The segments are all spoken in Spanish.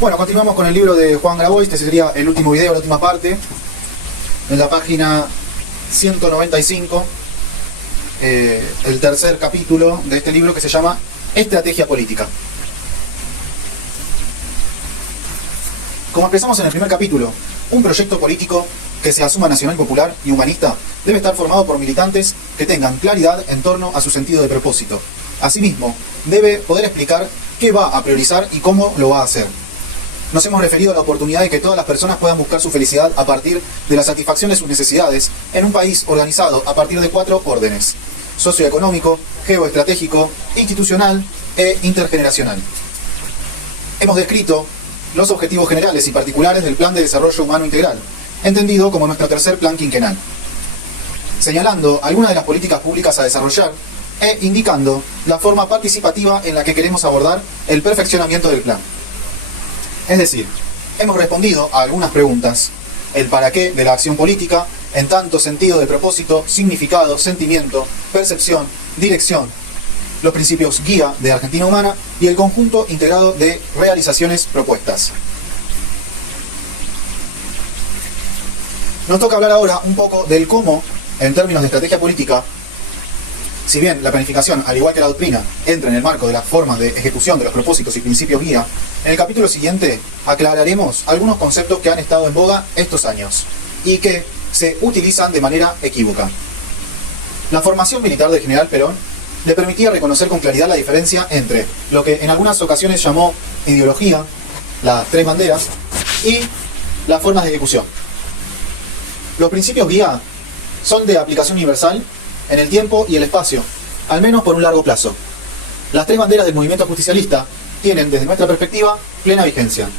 Bueno, continuamos con el libro de Juan Grabois. Este sería el último video, la última parte. En la página 195, el tercer capítulo de este libro que se llama Estrategia Política. Como expresamos en el primer capítulo, un proyecto político que se asuma nacional, popular y humanista debe estar formado por militantes que tengan claridad en torno a su sentido de propósito. Asimismo, debe poder explicar qué va a priorizar y cómo lo va a hacer. Nos hemos referido a la oportunidad de que todas las personas puedan buscar su felicidad a partir de la satisfacción de sus necesidades en un país organizado a partir de 4 órdenes: socioeconómico, geoestratégico, institucional e intergeneracional. Hemos descrito los objetivos generales y particulares del Plan de Desarrollo Humano Integral, entendido como nuestro tercer plan quinquenal, señalando algunas de las políticas públicas a desarrollar e indicando la forma participativa en la que queremos abordar el perfeccionamiento del plan. Es decir, hemos respondido a algunas preguntas: el para qué de la acción política, en tanto sentido de propósito, significado, sentimiento, percepción, dirección, los principios guía de Argentina Humana y el conjunto integrado de realizaciones propuestas. Nos toca hablar ahora un poco del cómo, en términos de estrategia política, si bien la planificación, al igual que la doctrina, entra en el marco de las formas de ejecución de los propósitos y principios guía, en el capítulo siguiente aclararemos algunos conceptos que han estado en boga estos años y que se utilizan de manera equívoca. La formación militar del general Perón le permitía reconocer con claridad la diferencia entre lo que en algunas ocasiones llamó ideología, las 3 banderas, y las formas de ejecución. Los principios guía son de aplicación universal en el tiempo y el espacio, al menos por un largo plazo. Las 3 banderas del movimiento justicialista tienen, desde nuestra perspectiva, plena vigencia.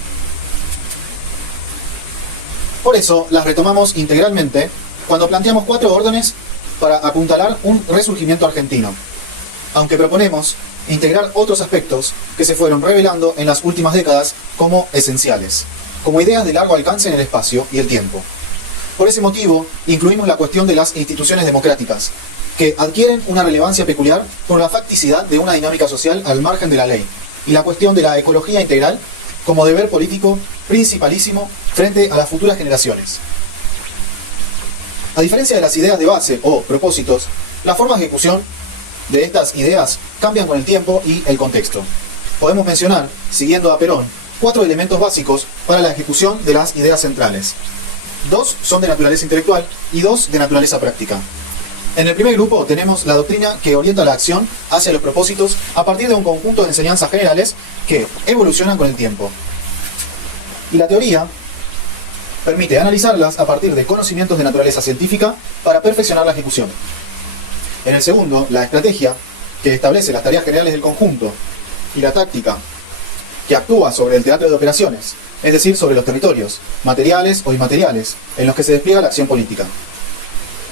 Por eso las retomamos integralmente cuando planteamos 4 órdenes para apuntalar un resurgimiento argentino, aunque proponemos integrar otros aspectos que se fueron revelando en las últimas décadas como esenciales, como ideas de largo alcance en el espacio y el tiempo. Por ese motivo, incluimos la cuestión de las instituciones democráticas, que adquieren una relevancia peculiar por la facticidad de una dinámica social al margen de la ley, y la cuestión de la ecología integral como deber político principalísimo frente a las futuras generaciones. A diferencia de las ideas de base o propósitos, las formas de ejecución de estas ideas cambian con el tiempo y el contexto. Podemos mencionar, siguiendo a Perón, 4 elementos básicos para la ejecución de las ideas centrales. 2 son de naturaleza intelectual y 2 de naturaleza práctica. En el primer grupo tenemos la doctrina que orienta la acción hacia los propósitos a partir de un conjunto de enseñanzas generales que evolucionan con el tiempo. Y la teoría permite analizarlas a partir de conocimientos de naturaleza científica para perfeccionar la ejecución. En el segundo, la estrategia, que establece las tareas generales del conjunto, y la táctica, que actúa sobre el teatro de operaciones, es decir, sobre los territorios, materiales o inmateriales, en los que se despliega la acción política.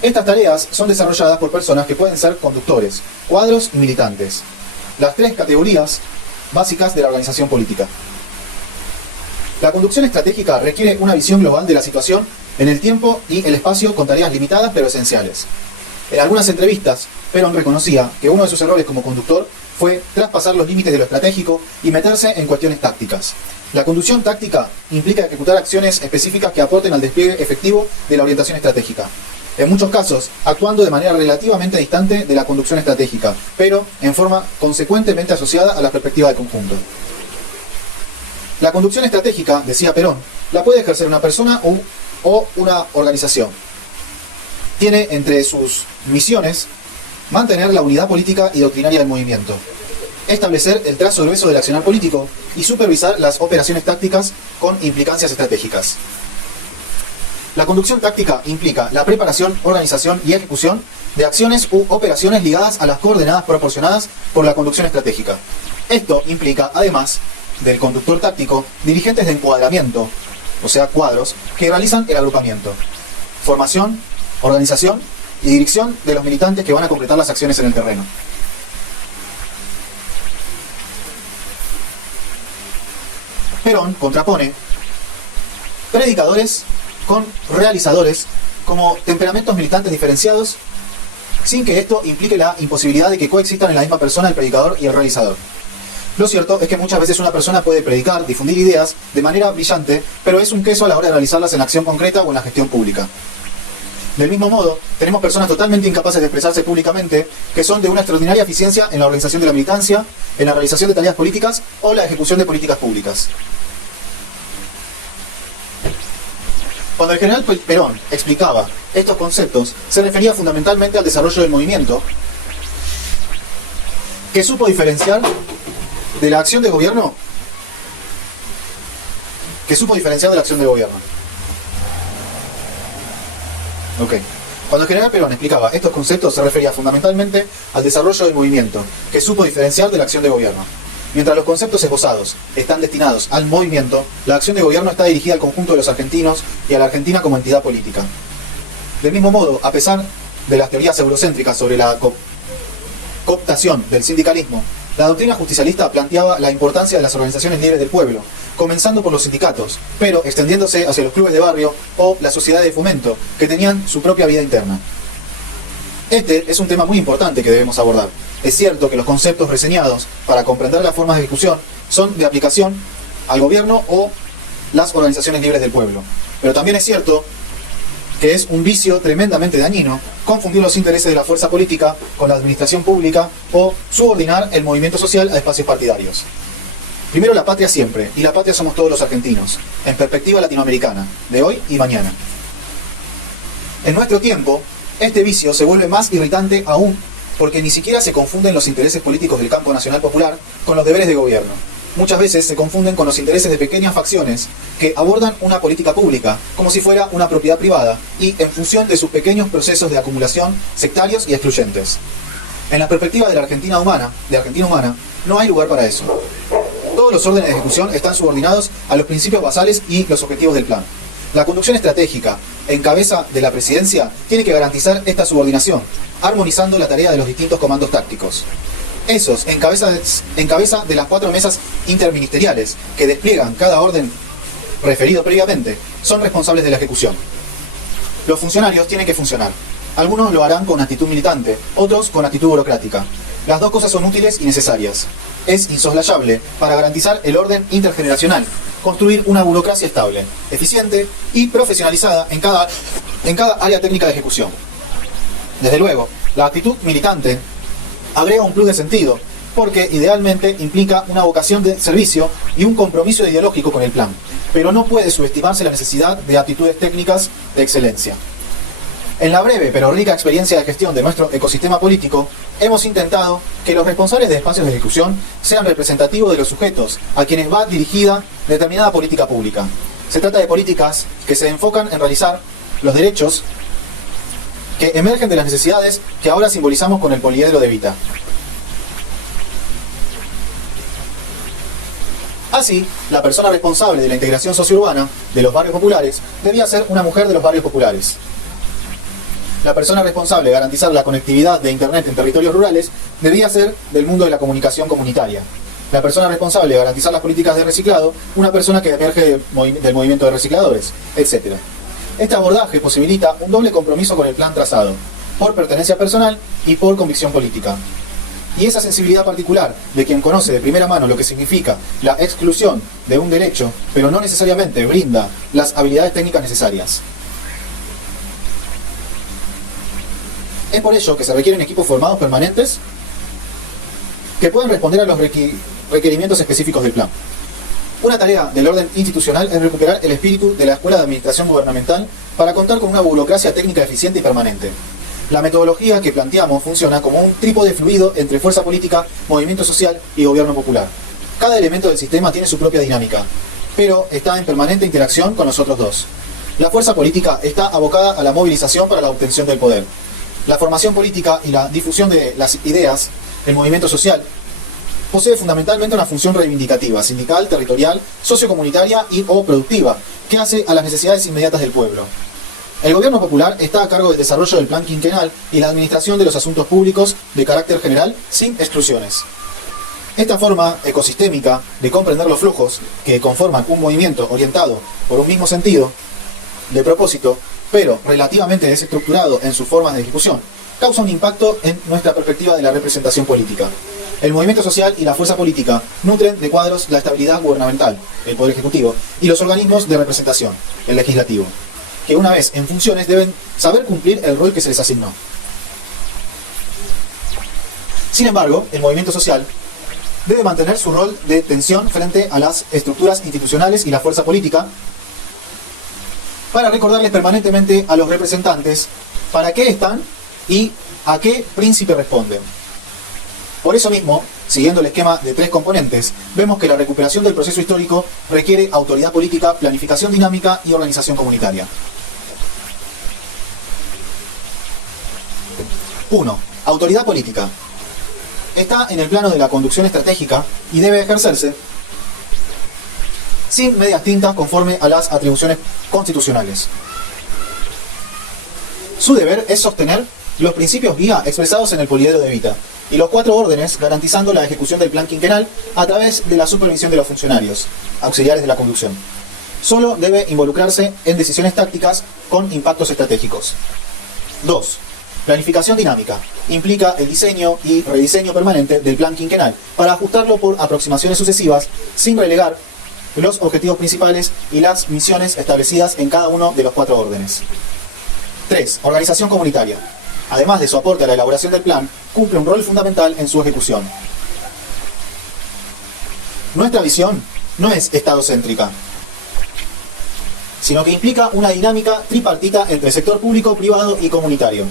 Estas tareas son desarrolladas por personas que pueden ser conductores, cuadros y militantes, las 3 categorías básicas de la organización política. La conducción estratégica requiere una visión global de la situación en el tiempo y el espacio con tareas limitadas pero esenciales. En algunas entrevistas, Perón reconocía que uno de sus errores como conductor fue traspasar los límites de lo estratégico y meterse en cuestiones tácticas. La conducción táctica implica ejecutar acciones específicas que aporten al despliegue efectivo de la orientación estratégica. En muchos casos, actuando de manera relativamente distante de la conducción estratégica, pero en forma consecuentemente asociada a la perspectiva de conjunto. La conducción estratégica, decía Perón, la puede ejercer una persona o una organización. Tiene entre sus misiones mantener la unidad política y doctrinaria del movimiento, establecer el trazo grueso del accionar político y supervisar las operaciones tácticas con implicancias estratégicas. La conducción táctica implica la preparación, organización y ejecución de acciones u operaciones ligadas a las coordenadas proporcionadas por la conducción estratégica. Esto implica, además del conductor táctico, dirigentes de encuadramiento, o sea, cuadros, que realizan el agrupamiento, formación, organización y dirección de los militantes que van a completar las acciones en el terreno. Perón contrapone predicadores con realizadores como temperamentos militantes diferenciados, sin que esto implique la imposibilidad de que coexistan en la misma persona el predicador y el realizador. Lo cierto es que muchas veces una persona puede predicar, difundir ideas de manera brillante, pero es un queso a la hora de realizarlas en la acción concreta o en la gestión pública. Del mismo modo, tenemos personas totalmente incapaces de expresarse públicamente, que son de una extraordinaria eficiencia en la organización de la militancia, en la realización de tareas políticas o la ejecución de políticas públicas. Cuando el general Perón explicaba estos conceptos, se refería fundamentalmente al desarrollo del movimiento, que supo diferenciar de la acción de gobierno, Cuando el general Perón explicaba estos conceptos, se refería fundamentalmente al desarrollo del movimiento, que supo diferenciar de la acción de gobierno. Mientras los conceptos esbozados están destinados al movimiento, la acción de gobierno está dirigida al conjunto de los argentinos y a la Argentina como entidad política. Del mismo modo, a pesar de las teorías eurocéntricas sobre la cooptación del sindicalismo, la doctrina justicialista planteaba la importancia de las organizaciones libres del pueblo, comenzando por los sindicatos, pero extendiéndose hacia los clubes de barrio o la sociedad de fomento, que tenían su propia vida interna. Este es un tema muy importante que debemos abordar. Es cierto que los conceptos reseñados para comprender las formas de ejecución son de aplicación al gobierno o las organizaciones libres del pueblo, pero también es cierto que es un vicio tremendamente dañino confundir los intereses de la fuerza política con la administración pública o subordinar el movimiento social a espacios partidarios. Primero la patria siempre, y la patria somos todos los argentinos, en perspectiva latinoamericana, de hoy y mañana. En nuestro tiempo, este vicio se vuelve más irritante aún porque ni siquiera se confunden los intereses políticos del campo nacional popular con los deberes de gobierno. Muchas veces se confunden con los intereses de pequeñas facciones que abordan una política pública como si fuera una propiedad privada y en función de sus pequeños procesos de acumulación sectarios y excluyentes. En la perspectiva de la Argentina humana, no hay lugar para eso. Todos los órdenes de ejecución están subordinados a los principios basales y los objetivos del plan. La conducción estratégica, en cabeza de la presidencia, tiene que garantizar esta subordinación, armonizando la tarea de los distintos comandos tácticos. Esos, en cabeza de las 4 mesas interministeriales que despliegan cada orden referido previamente, son responsables de la ejecución. Los funcionarios tienen que funcionar. Algunos lo harán con actitud militante, otros con actitud burocrática. Las dos cosas son útiles y necesarias. Es insoslayable para garantizar el orden intergeneracional, construir una burocracia estable, eficiente y profesionalizada en cada área técnica de ejecución. Desde luego, la actitud militante agrega un plus de sentido, porque idealmente implica una vocación de servicio y un compromiso ideológico con el plan, pero no puede subestimarse la necesidad de aptitudes técnicas de excelencia. En la breve pero rica experiencia de gestión de nuestro ecosistema político, hemos intentado que los responsables de espacios de ejecución sean representativos de los sujetos a quienes va dirigida determinada política pública. Se trata de políticas que se enfocan en realizar los derechos que emergen de las necesidades que ahora simbolizamos con el poliedro de Evita. Así, la persona responsable de la integración sociourbana de los barrios populares debía ser una mujer de los barrios populares. La persona responsable de garantizar la conectividad de Internet en territorios rurales debía ser del mundo de la comunicación comunitaria. La persona responsable de garantizar las políticas de reciclado, una persona que emerge del movimiento de recicladores, etc. Este abordaje posibilita un doble compromiso con el plan trazado, por pertenencia personal y por convicción política. Y esa sensibilidad particular de quien conoce de primera mano lo que significa la exclusión de un derecho, pero no necesariamente brinda las habilidades técnicas necesarias. Es por ello que se requieren equipos formados permanentes que puedan responder a los requerimientos específicos del plan. Una tarea del orden institucional es recuperar el espíritu de la Escuela de Administración Gubernamental para contar con una burocracia técnica eficiente y permanente. La metodología que planteamos funciona como un trípode fluido entre fuerza política, movimiento social y gobierno popular. Cada elemento del sistema tiene su propia dinámica, pero está en permanente interacción con los otros dos. La fuerza política está abocada a la movilización para la obtención del poder. La formación política y la difusión de las ideas, el movimiento social, posee fundamentalmente una función reivindicativa, sindical, territorial, sociocomunitaria y o productiva, que hace a las necesidades inmediatas del pueblo. El gobierno popular está a cargo del desarrollo del plan quinquenal y la administración de los asuntos públicos de carácter general, sin exclusiones. Esta forma ecosistémica de comprender los flujos que conforman un movimiento orientado por un mismo sentido de propósito, pero relativamente desestructurado en sus formas de ejecución, causa un impacto en nuestra perspectiva de la representación política. El movimiento social y la fuerza política nutren de cuadros la estabilidad gubernamental, el Poder Ejecutivo, y los organismos de representación, el Legislativo, que una vez en funciones deben saber cumplir el rol que se les asignó. Sin embargo, el movimiento social debe mantener su rol de tensión frente a las estructuras institucionales y la fuerza política para recordarles permanentemente a los representantes para qué están y a qué príncipe responden. Por eso mismo, siguiendo el esquema de 3 componentes, vemos que la recuperación del proceso histórico requiere autoridad política, planificación dinámica y organización comunitaria. 1. Autoridad política. Está en el plano de la conducción estratégica y debe ejercerse sin medias tintas conforme a las atribuciones constitucionales. Su deber es sostener los principios guía expresados en el Poliedro de Evita y los 4 órdenes, garantizando la ejecución del plan quinquenal a través de la supervisión de los funcionarios, auxiliares de la conducción. Solo debe involucrarse en decisiones tácticas con impactos estratégicos. 2. Planificación dinámica. Implica el diseño y rediseño permanente del plan quinquenal para ajustarlo por aproximaciones sucesivas sin relegar los objetivos principales y las misiones establecidas en cada uno de los 4 órdenes. 3. Organización comunitaria. Además de su aporte a la elaboración del plan, cumple un rol fundamental en su ejecución. Nuestra visión no es estadocéntrica, sino que implica una dinámica tripartita entre sector público, privado y comunitario.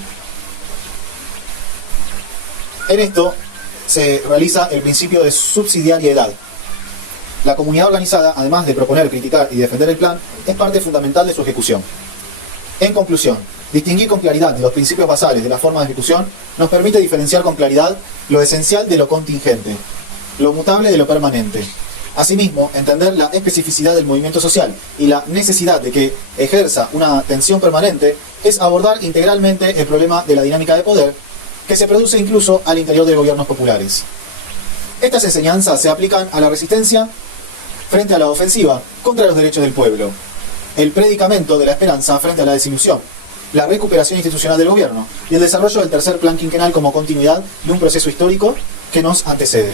En esto se realiza el principio de subsidiariedad. La comunidad organizada, además de proponer, criticar y defender el plan, es parte fundamental de su ejecución. En conclusión, distinguir con claridad los principios basales de la forma de ejecución nos permite diferenciar con claridad lo esencial de lo contingente, lo mutable de lo permanente. Asimismo, entender la especificidad del movimiento social y la necesidad de que ejerza una tensión permanente es abordar integralmente el problema de la dinámica de poder que se produce incluso al interior de gobiernos populares. Estas enseñanzas se aplican a la resistencia frente a la ofensiva contra los derechos del pueblo, el predicamento de la esperanza frente a la desilusión, la recuperación institucional del gobierno y el desarrollo del tercer plan quinquenal como continuidad de un proceso histórico que nos antecede.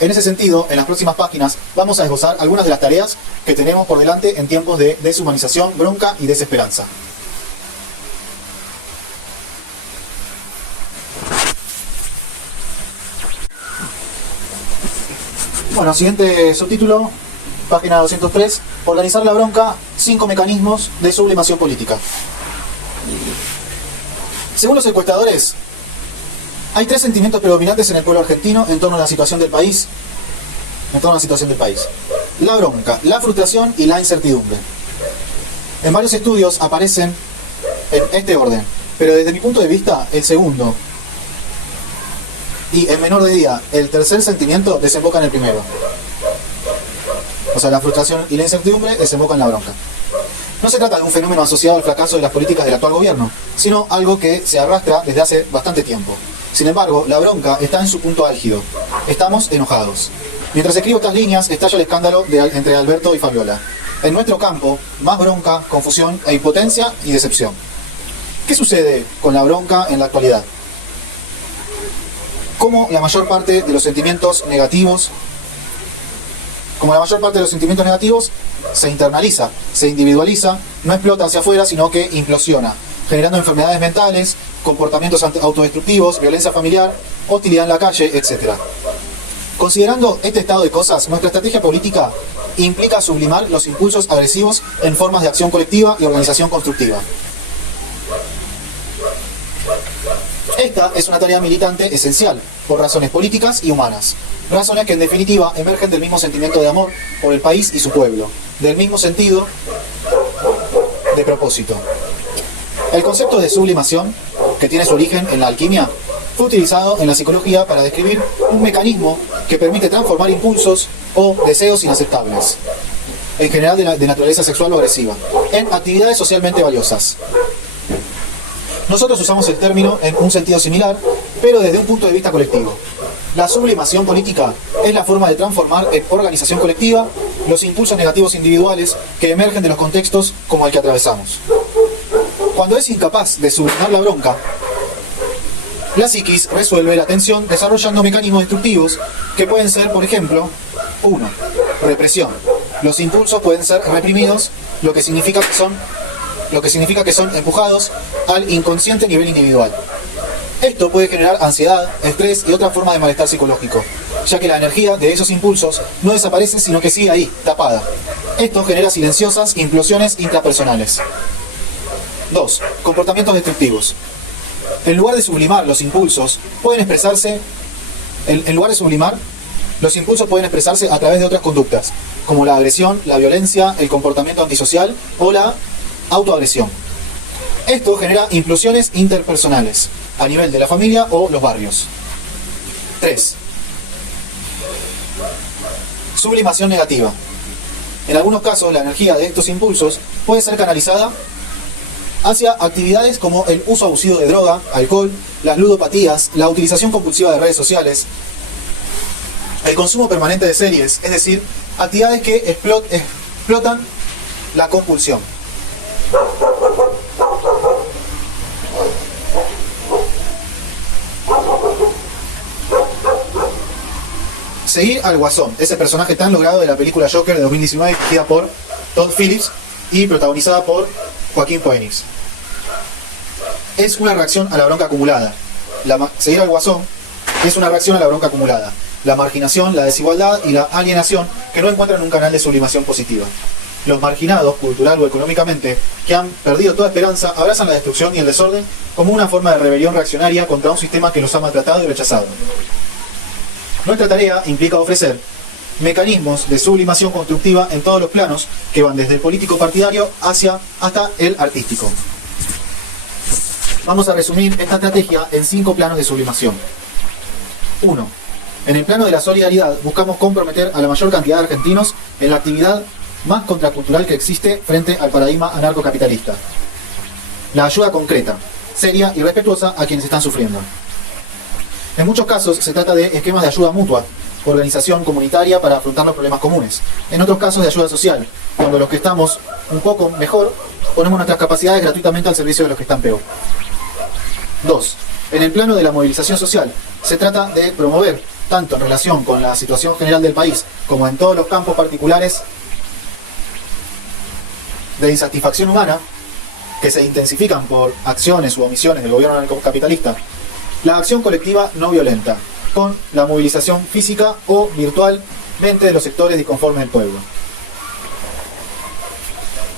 En ese sentido, en las próximas páginas vamos a esbozar algunas de las tareas que tenemos por delante en tiempos de deshumanización, bronca y desesperanza. Bueno, siguiente subtítulo, página 203, organizar la bronca, 5 mecanismos de sublimación política. Según los encuestadores, hay 3 sentimientos predominantes en el pueblo argentino en torno a la situación del país. La bronca, la frustración y la incertidumbre. En varios estudios aparecen en este orden, pero desde mi punto de vista, el segundo y en menor medida el tercer sentimiento desemboca en el primero. O sea, la frustración y la incertidumbre desembocan en la bronca. No se trata de un fenómeno asociado al fracaso de las políticas del actual gobierno, sino algo que se arrastra desde hace bastante tiempo. Sin embargo, la bronca está en su punto álgido. Estamos enojados. Mientras escribo estas líneas, estalla el escándalo entre Alberto y Fabiola. En nuestro campo, más bronca, confusión e impotencia y decepción. ¿Qué sucede con la bronca en la actualidad? Como la mayor parte de los sentimientos negativos se internaliza, se individualiza, no explota hacia afuera, sino que implosiona, generando enfermedades mentales, comportamientos autodestructivos, violencia familiar, hostilidad en la calle, etc. Considerando este estado de cosas, nuestra estrategia política implica sublimar los impulsos agresivos en formas de acción colectiva y organización constructiva. Esta es una tarea militante esencial, por razones políticas y humanas. Razones que en definitiva emergen del mismo sentimiento de amor por el país y su pueblo, del mismo sentido de propósito. El concepto de sublimación, que tiene su origen en la alquimia, fue utilizado en la psicología para describir un mecanismo que permite transformar impulsos o deseos inaceptables, en general de naturaleza sexual o agresiva, en actividades socialmente valiosas. Nosotros usamos el término en un sentido similar, pero desde un punto de vista colectivo. La sublimación política es la forma de transformar en organización colectiva los impulsos negativos individuales que emergen de los contextos como el que atravesamos. Cuando es incapaz de sublimar la bronca, la psiquis resuelve la tensión desarrollando mecanismos destructivos que pueden ser, por ejemplo, 1. Represión. Los impulsos pueden ser reprimidos, lo que significa que son empujados al inconsciente nivel individual. Esto puede generar ansiedad, estrés y otras formas de malestar psicológico, ya que la energía de esos impulsos no desaparece sino que sigue ahí, tapada. Esto genera silenciosas implosiones intrapersonales. 2. Comportamientos destructivos. En lugar de sublimar los impulsos, pueden expresarse a través de otras conductas, como la agresión, la violencia, el comportamiento antisocial o la autoagresión. Esto genera implosiones interpersonales, a nivel de la familia o los barrios. 3. Sublimación negativa. En algunos casos, la energía de estos impulsos puede ser canalizada hacia actividades como el uso abusivo de droga, alcohol, las ludopatías, la utilización compulsiva de redes sociales, el consumo permanente de series, es decir, actividades que explotan la compulsión. Seguir al Guasón, ese personaje tan logrado de la película Joker de 2019, dirigida por Todd Phillips y protagonizada por Joaquín Phoenix. Es una reacción a la bronca acumulada. Seguir al Guasón es una reacción a la bronca acumulada. La marginación, la desigualdad y la alienación que no encuentran un canal de sublimación positiva. Los marginados, cultural o económicamente, que han perdido toda esperanza, abrazan la destrucción y el desorden como una forma de rebelión reaccionaria contra un sistema que los ha maltratado y rechazado. Nuestra tarea implica ofrecer mecanismos de sublimación constructiva en todos los planos que van desde el político partidario hasta el artístico. Vamos a resumir esta estrategia en 5 planos de sublimación. 1. En el plano de la solidaridad buscamos comprometer a la mayor cantidad de argentinos en la actividad más contracultural que existe frente al paradigma anarcocapitalista. La ayuda concreta, seria y respetuosa a quienes están sufriendo. En muchos casos se trata de esquemas de ayuda mutua, organización comunitaria para afrontar los problemas comunes. En otros casos de ayuda social, cuando los que estamos un poco mejor ponemos nuestras capacidades gratuitamente al servicio de los que están peor. 2. En el plano de la movilización social, se trata de promover, tanto en relación con la situación general del país, como en todos los campos particulares de insatisfacción humana, que se intensifican por acciones u omisiones del gobierno anarcocapitalista, la acción colectiva no violenta, con la movilización física o virtualmente de los sectores disconformes del pueblo.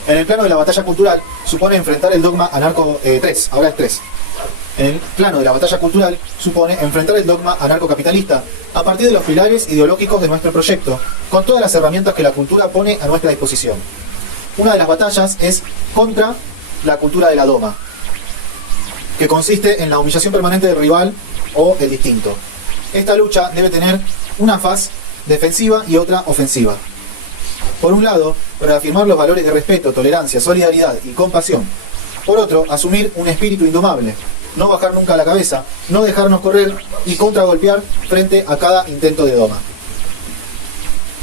En el plano de la batalla cultural, supone enfrentar el dogma anarco 3, ahora es 3. En el plano de la batalla cultural, supone enfrentar el dogma anarcocapitalista a partir de los pilares ideológicos de nuestro proyecto, con todas las herramientas que la cultura pone a nuestra disposición. Una de las batallas es contra la cultura de la doma, que consiste en la humillación permanente del rival o el distinto. Esta lucha debe tener una faz defensiva y otra ofensiva. Por un lado, reafirmar los valores de respeto, tolerancia, solidaridad y compasión. Por otro, asumir un espíritu indomable, no bajar nunca la cabeza, no dejarnos correr y contragolpear frente a cada intento de doma.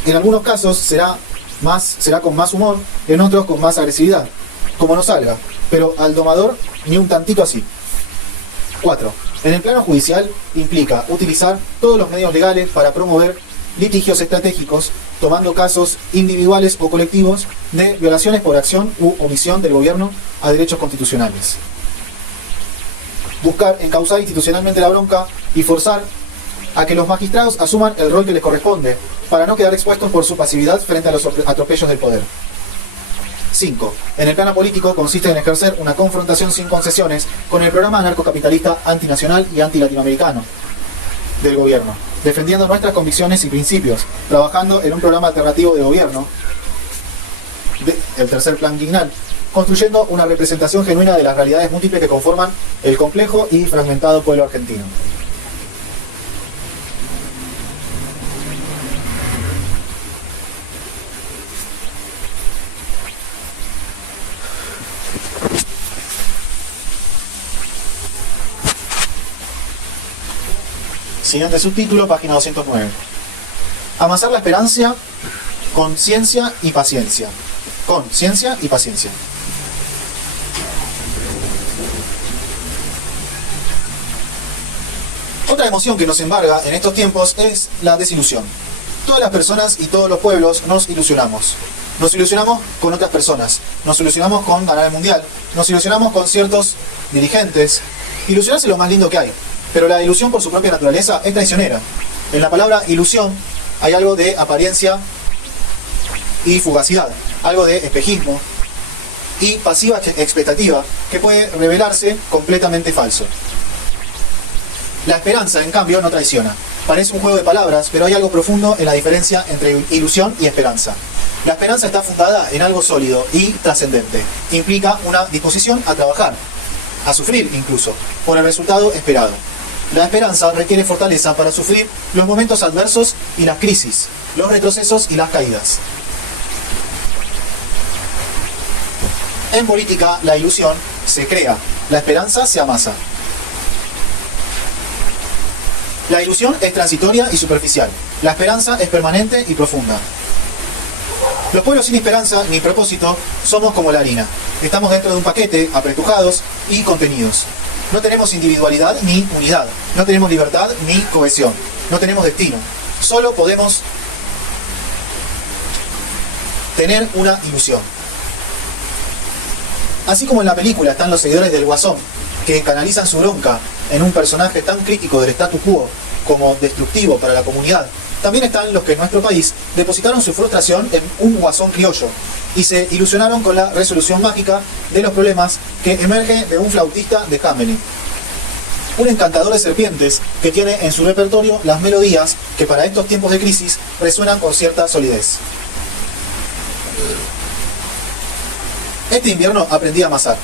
En algunos casos será con más humor, en otros con más agresividad, como nos salga, pero al domador ni un tantito así. 4. En el plano judicial implica utilizar todos los medios legales para promover litigios estratégicos, tomando casos individuales o colectivos de violaciones por acción u omisión del gobierno a derechos constitucionales. Buscar encauzar institucionalmente la bronca y forzar a que los magistrados asuman el rol que les corresponde, para no quedar expuestos por su pasividad frente a los atropellos del poder. 5. En el plano político consiste en ejercer una confrontación sin concesiones con el programa anarcocapitalista antinacional y antilatinoamericano del gobierno, defendiendo nuestras convicciones y principios, trabajando en un programa alternativo de gobierno, el tercer plan quinquenal, construyendo una representación genuina de las realidades múltiples que conforman el complejo y fragmentado pueblo argentino. Siguiente subtítulo, página 209. Amasar la esperanza con ciencia y paciencia. Con ciencia y paciencia. Otra emoción que nos embarga en estos tiempos es la desilusión. Todas las personas y todos los pueblos nos ilusionamos. Nos ilusionamos con otras personas. Nos ilusionamos con ganar el mundial. Nos ilusionamos con ciertos dirigentes. Ilusionarse es lo más lindo que hay. Pero la ilusión por su propia naturaleza es traicionera. En la palabra ilusión hay algo de apariencia y fugacidad. Algo de espejismo y pasiva expectativa que puede revelarse completamente falso. La esperanza, en cambio, no traiciona. Parece un juego de palabras, pero hay algo profundo en la diferencia entre ilusión y esperanza. La esperanza está fundada en algo sólido y trascendente. Implica una disposición a trabajar, a sufrir incluso, por el resultado esperado. La esperanza requiere fortaleza para sufrir los momentos adversos y las crisis, los retrocesos y las caídas. En política, la ilusión se crea, la esperanza se amasa. La ilusión es transitoria y superficial. La esperanza es permanente y profunda. Los pueblos sin esperanza ni propósito somos como la harina. Estamos dentro de un paquete, apretujados y contenidos. No tenemos individualidad ni unidad. No tenemos libertad ni cohesión. No tenemos destino. Solo podemos tener una ilusión. Así como en la película están los seguidores del Guasón, que canalizan su bronca en un personaje tan crítico del statu quo como destructivo para la comunidad, también están los que en nuestro país depositaron su frustración en un Guasón criollo y se ilusionaron con la resolución mágica de los problemas que emerge de un flautista de Hamelin. Un encantador de serpientes que tiene en su repertorio las melodías que para estos tiempos de crisis resuenan con cierta solidez. Este invierno aprendí a amasar.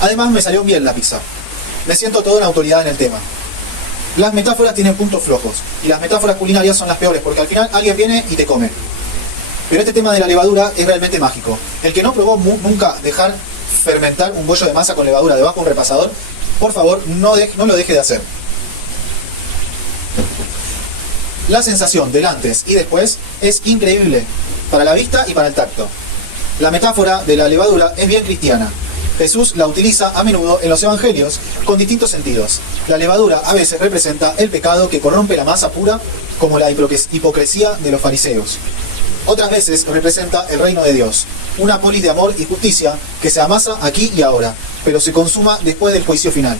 Además me salió bien la pizza. Me siento toda una autoridad en el tema. Las metáforas tienen puntos flojos, y las metáforas culinarias son las peores, porque al final alguien viene y te come. Pero este tema de la levadura es realmente mágico. El que no probó nunca dejar fermentar un bollo de masa con levadura debajo de un repasador, por favor, no lo deje de hacer. La sensación del antes y después es increíble, para la vista y para el tacto. La metáfora de la levadura es bien cristiana. Jesús la utiliza a menudo en los evangelios con distintos sentidos. La levadura a veces representa el pecado que corrompe la masa pura, como la hipocresía de los fariseos. Otras veces representa el reino de Dios, una polis de amor y justicia que se amasa aquí y ahora, pero se consuma después del juicio final.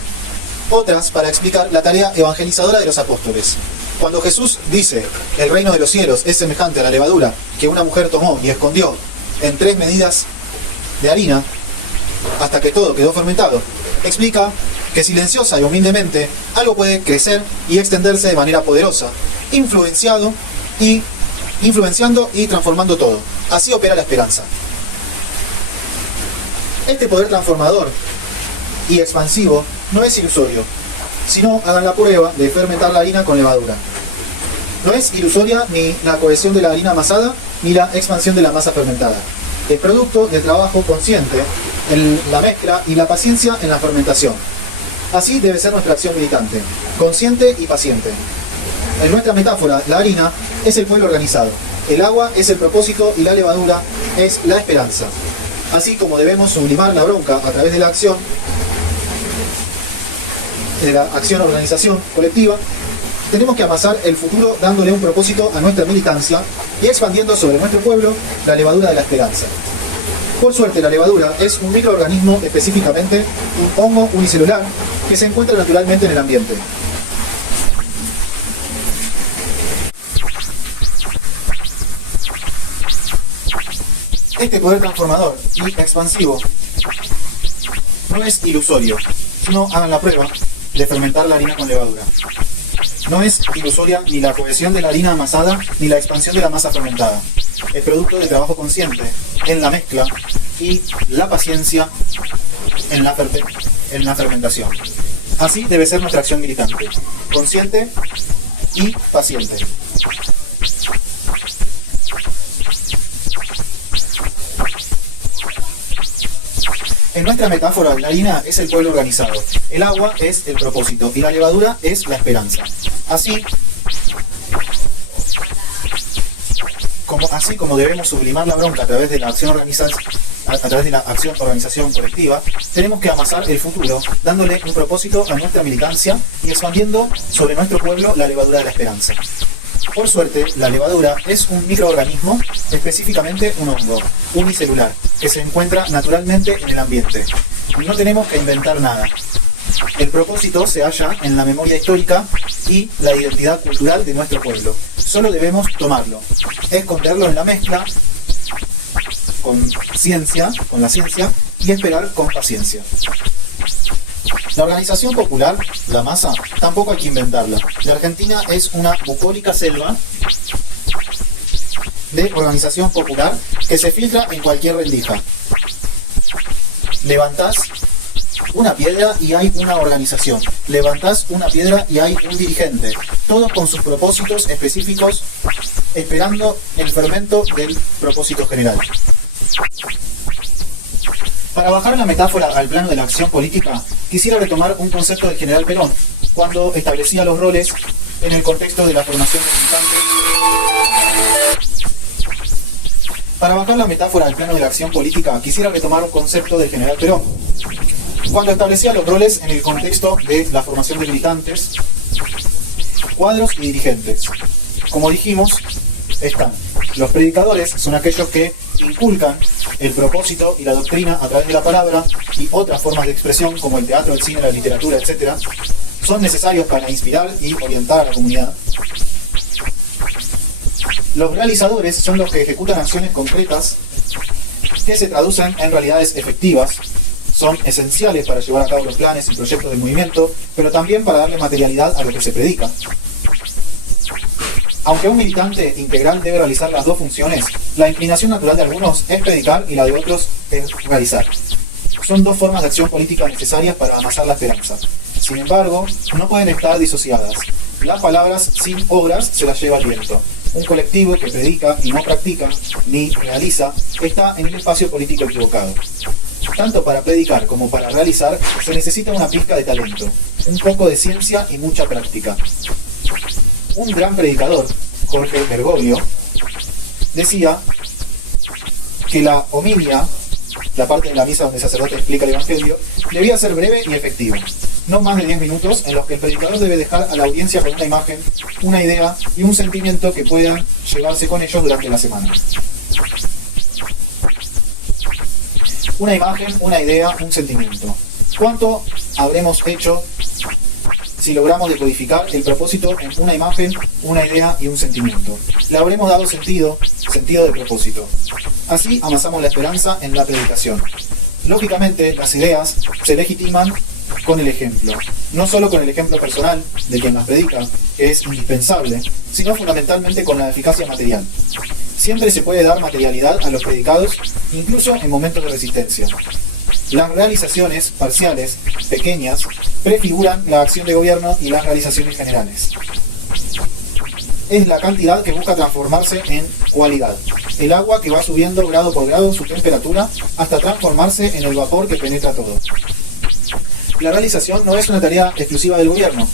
Otras para explicar la tarea evangelizadora de los apóstoles. Cuando Jesús dice, el reino de los cielos es semejante a la levadura que una mujer tomó y escondió en 3 medidas de harina, hasta que todo quedó fermentado, explica que silenciosa y humildemente algo puede crecer y extenderse de manera poderosa, influenciando y transformando todo. Así opera la esperanza. Este poder transformador y expansivo no es ilusorio, sino hagan la prueba de fermentar la harina con levadura. No es ilusoria ni la cohesión de la harina amasada, ni la expansión de la masa fermentada. Es producto del trabajo consciente en la mezcla y la paciencia en la fermentación. Así debe ser nuestra acción militante, consciente y paciente. En nuestra metáfora, la harina es el pueblo organizado, el agua es el propósito y la levadura es la esperanza. Así como debemos sublimar la bronca a través de la acción organización colectiva, tenemos que amasar el futuro dándole un propósito a nuestra militancia y expandiendo sobre nuestro pueblo la levadura de la esperanza. Por suerte, la levadura es un microorganismo, específicamente un hongo unicelular, que se encuentra naturalmente en el ambiente. Este poder transformador y expansivo no es ilusorio, sino hagan la prueba de fermentar la harina con levadura. No es ilusoria ni la cohesión de la harina amasada ni la expansión de la masa fermentada. Es producto del trabajo consciente en la mezcla y la paciencia en la fermentación. Así debe ser nuestra acción militante, consciente y paciente. En nuestra metáfora, la harina es el pueblo organizado, el agua es el propósito y la levadura es la esperanza. Así como debemos sublimar la bronca a través de la acción organización colectiva, tenemos que amasar el futuro, dándole un propósito a nuestra militancia y expandiendo sobre nuestro pueblo la levadura de la esperanza. Por suerte, la levadura es un microorganismo, específicamente un hongo unicelular, que se encuentra naturalmente en el ambiente. Y no tenemos que inventar nada. El propósito se halla en la memoria histórica y la identidad cultural de nuestro pueblo. Solo debemos tomarlo, esconderlo en la mezcla con la ciencia, y esperar con paciencia. La organización popular, la masa, tampoco hay que inventarla. La Argentina es una bucólica selva de organización popular que se filtra en cualquier rendija. Levantás una piedra y hay una organización. Levantás una piedra y hay un dirigente. Todos con sus propósitos específicos, esperando el fermento del propósito general. Para bajar la metáfora al plano de la acción política, quisiera retomar un concepto del general Perón, cuando establecía los roles en el contexto de la formación de militantes. Para bajar la metáfora al plano de la acción política, quisiera retomar un concepto del general Perón, cuando establecía los roles en el contexto de la formación de militantes, cuadros y dirigentes. Como dijimos, los predicadores son aquellos que inculcan el propósito y la doctrina a través de la palabra, y otras formas de expresión como el teatro, el cine, la literatura, etc. son necesarios para inspirar y orientar a la comunidad. Los realizadores son los que ejecutan acciones concretas que se traducen en realidades efectivas. Son esenciales para llevar a cabo los planes y proyectos del movimiento, pero también para darle materialidad a lo que se predica. Aunque un militante integral debe realizar las dos funciones, la inclinación natural de algunos es predicar y la de otros es realizar. Son dos formas de acción política necesarias para amasar la esperanza. Sin embargo, no pueden estar disociadas. Las palabras sin obras se las lleva el viento. Un colectivo que predica y no practica, ni realiza, está en el espacio político equivocado. Tanto para predicar como para realizar se necesita una pizca de talento, un poco de ciencia y mucha práctica. Un gran predicador, Jorge Bergoglio, decía que la homilia, la parte de la misa donde el sacerdote explica el Evangelio, debía ser breve y efectiva. No más de 10 minutos en los que el predicador debe dejar a la audiencia con una imagen, una idea y un sentimiento que puedan llevarse con ellos durante la semana. Una imagen, una idea, un sentimiento. ¿Cuánto habremos hecho si logramos decodificar el propósito en una imagen, una idea y un sentimiento? Le habremos dado sentido de propósito. Así amasamos la esperanza en la predicación. Lógicamente, las ideas se legitiman con el ejemplo. No solo con el ejemplo personal de quien las predica, que es indispensable, sino fundamentalmente con la eficacia material. Siempre se puede dar materialidad a los predicados, incluso en momentos de resistencia. Las realizaciones parciales, pequeñas, prefiguran la acción de gobierno y las realizaciones generales. Es la cantidad que busca transformarse en cualidad. El agua que va subiendo grado por grado su temperatura hasta transformarse en el vapor que penetra todo. La realización no es una tarea exclusiva del gobierno.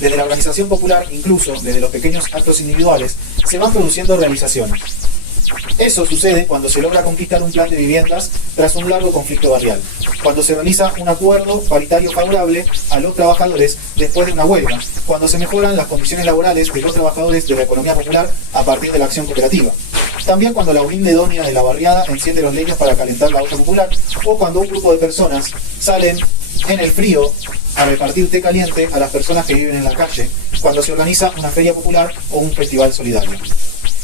Desde la organización popular, incluso desde los pequeños actos individuales, se van produciendo realizaciones. Eso sucede cuando se logra conquistar un plan de viviendas tras un largo conflicto barrial, cuando se realiza un acuerdo paritario favorable a los trabajadores después de una huelga, cuando se mejoran las condiciones laborales de los trabajadores de la economía popular a partir de la acción cooperativa. También cuando la humilde doña de la barriada enciende los leños para calentar la olla popular, o cuando un grupo de personas salen en el frío a repartir té caliente a las personas que viven en la calle, cuando se organiza una feria popular o un festival solidario.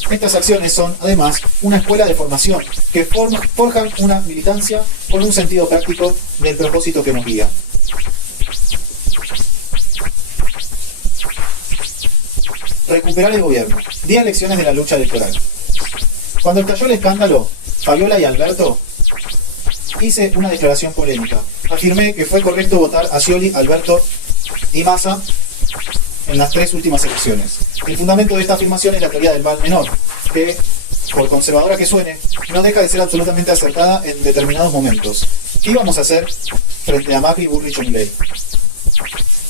Estas acciones son, además, una escuela de formación que forjan una militancia con un sentido práctico del propósito que nos guía. Recuperar el gobierno. 10 lecciones de la lucha electoral. Cuando estalló el escándalo, Fabiola y Alberto, hice una declaración polémica. Afirmé que fue correcto votar a Scioli, Alberto y Massa en las 3 últimas elecciones. El fundamento de esta afirmación es la teoría del mal menor, que, por conservadora que suene, no deja de ser absolutamente acertada en determinados momentos. ¿Qué íbamos a hacer frente a Macri, Bullrich o Milei?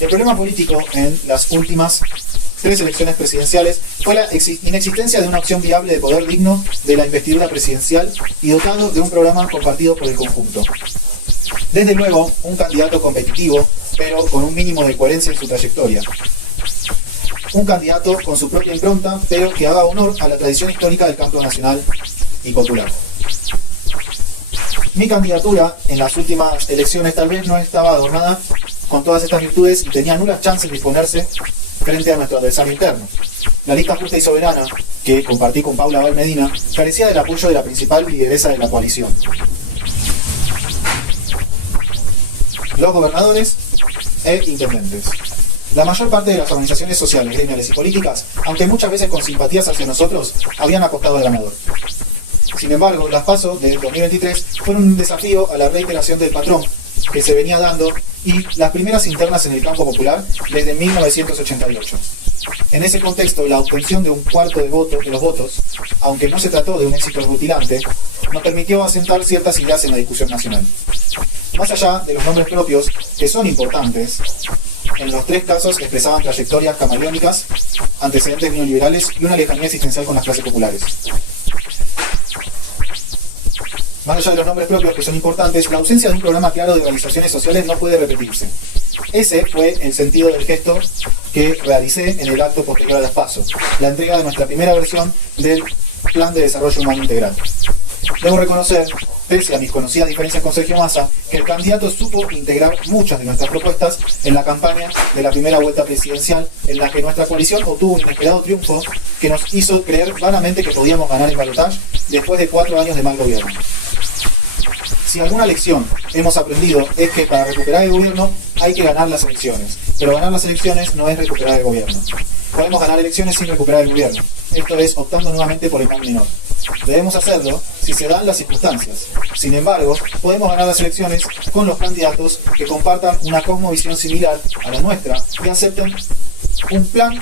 El problema político en las últimas 3 elecciones presidenciales fue la inexistencia de una opción viable de poder digno de la investidura presidencial y dotado de un programa compartido por el conjunto. Desde luego, un candidato competitivo, pero con un mínimo de coherencia en su trayectoria. Un candidato con su propia impronta, pero que haga honor a la tradición histórica del campo nacional y popular. Mi candidatura en las últimas elecciones tal vez no estaba adornada con todas estas virtudes y tenía nulas chances de imponerse frente a nuestro adversario interno. La lista justa y soberana, que compartí con Paula Abal Medina, carecía del apoyo de la principal lideresa de la coalición. Los gobernadores e intendentes. La mayor parte de las organizaciones sociales, gremiales y políticas, aunque muchas veces con simpatías hacia nosotros, habían apostado al ganador. Sin embargo, las PASO de 2023 fueron un desafío a la reiteración del patrón que se venía dando y las primeras internas en el campo popular desde 1988. En ese contexto, la obtención de un cuarto de los votos, aunque no se trató de un éxito rutilante, nos permitió asentar ciertas ideas en la discusión nacional. Más allá de los nombres propios, que son importantes, en los 3 casos expresaban trayectorias camaleónicas, antecedentes neoliberales y una lejanía existencial con las clases populares. Más allá de los nombres propios que son importantes, la ausencia de un programa claro de organizaciones sociales no puede repetirse. Ese fue el sentido del gesto que realicé en el acto posterior a las PASO, la entrega de nuestra primera versión del Plan de Desarrollo Humano Integral. Debo reconocer, pese a mis conocidas diferencias con Sergio Massa, que el candidato supo integrar muchas de nuestras propuestas en la campaña de la primera vuelta presidencial, en la que nuestra coalición obtuvo un inesperado triunfo que nos hizo creer vanamente que podíamos ganar el balotaje después de 4 años de mal gobierno. Si alguna lección hemos aprendido es que para recuperar el gobierno hay que ganar las elecciones, pero ganar las elecciones no es recuperar el gobierno. Podemos ganar elecciones sin recuperar el gobierno, esto es optando nuevamente por el mal menor. Debemos hacerlo si se dan las circunstancias. Sin embargo, podemos ganar las elecciones con los candidatos que compartan una cosmovisión similar a la nuestra y acepten un plan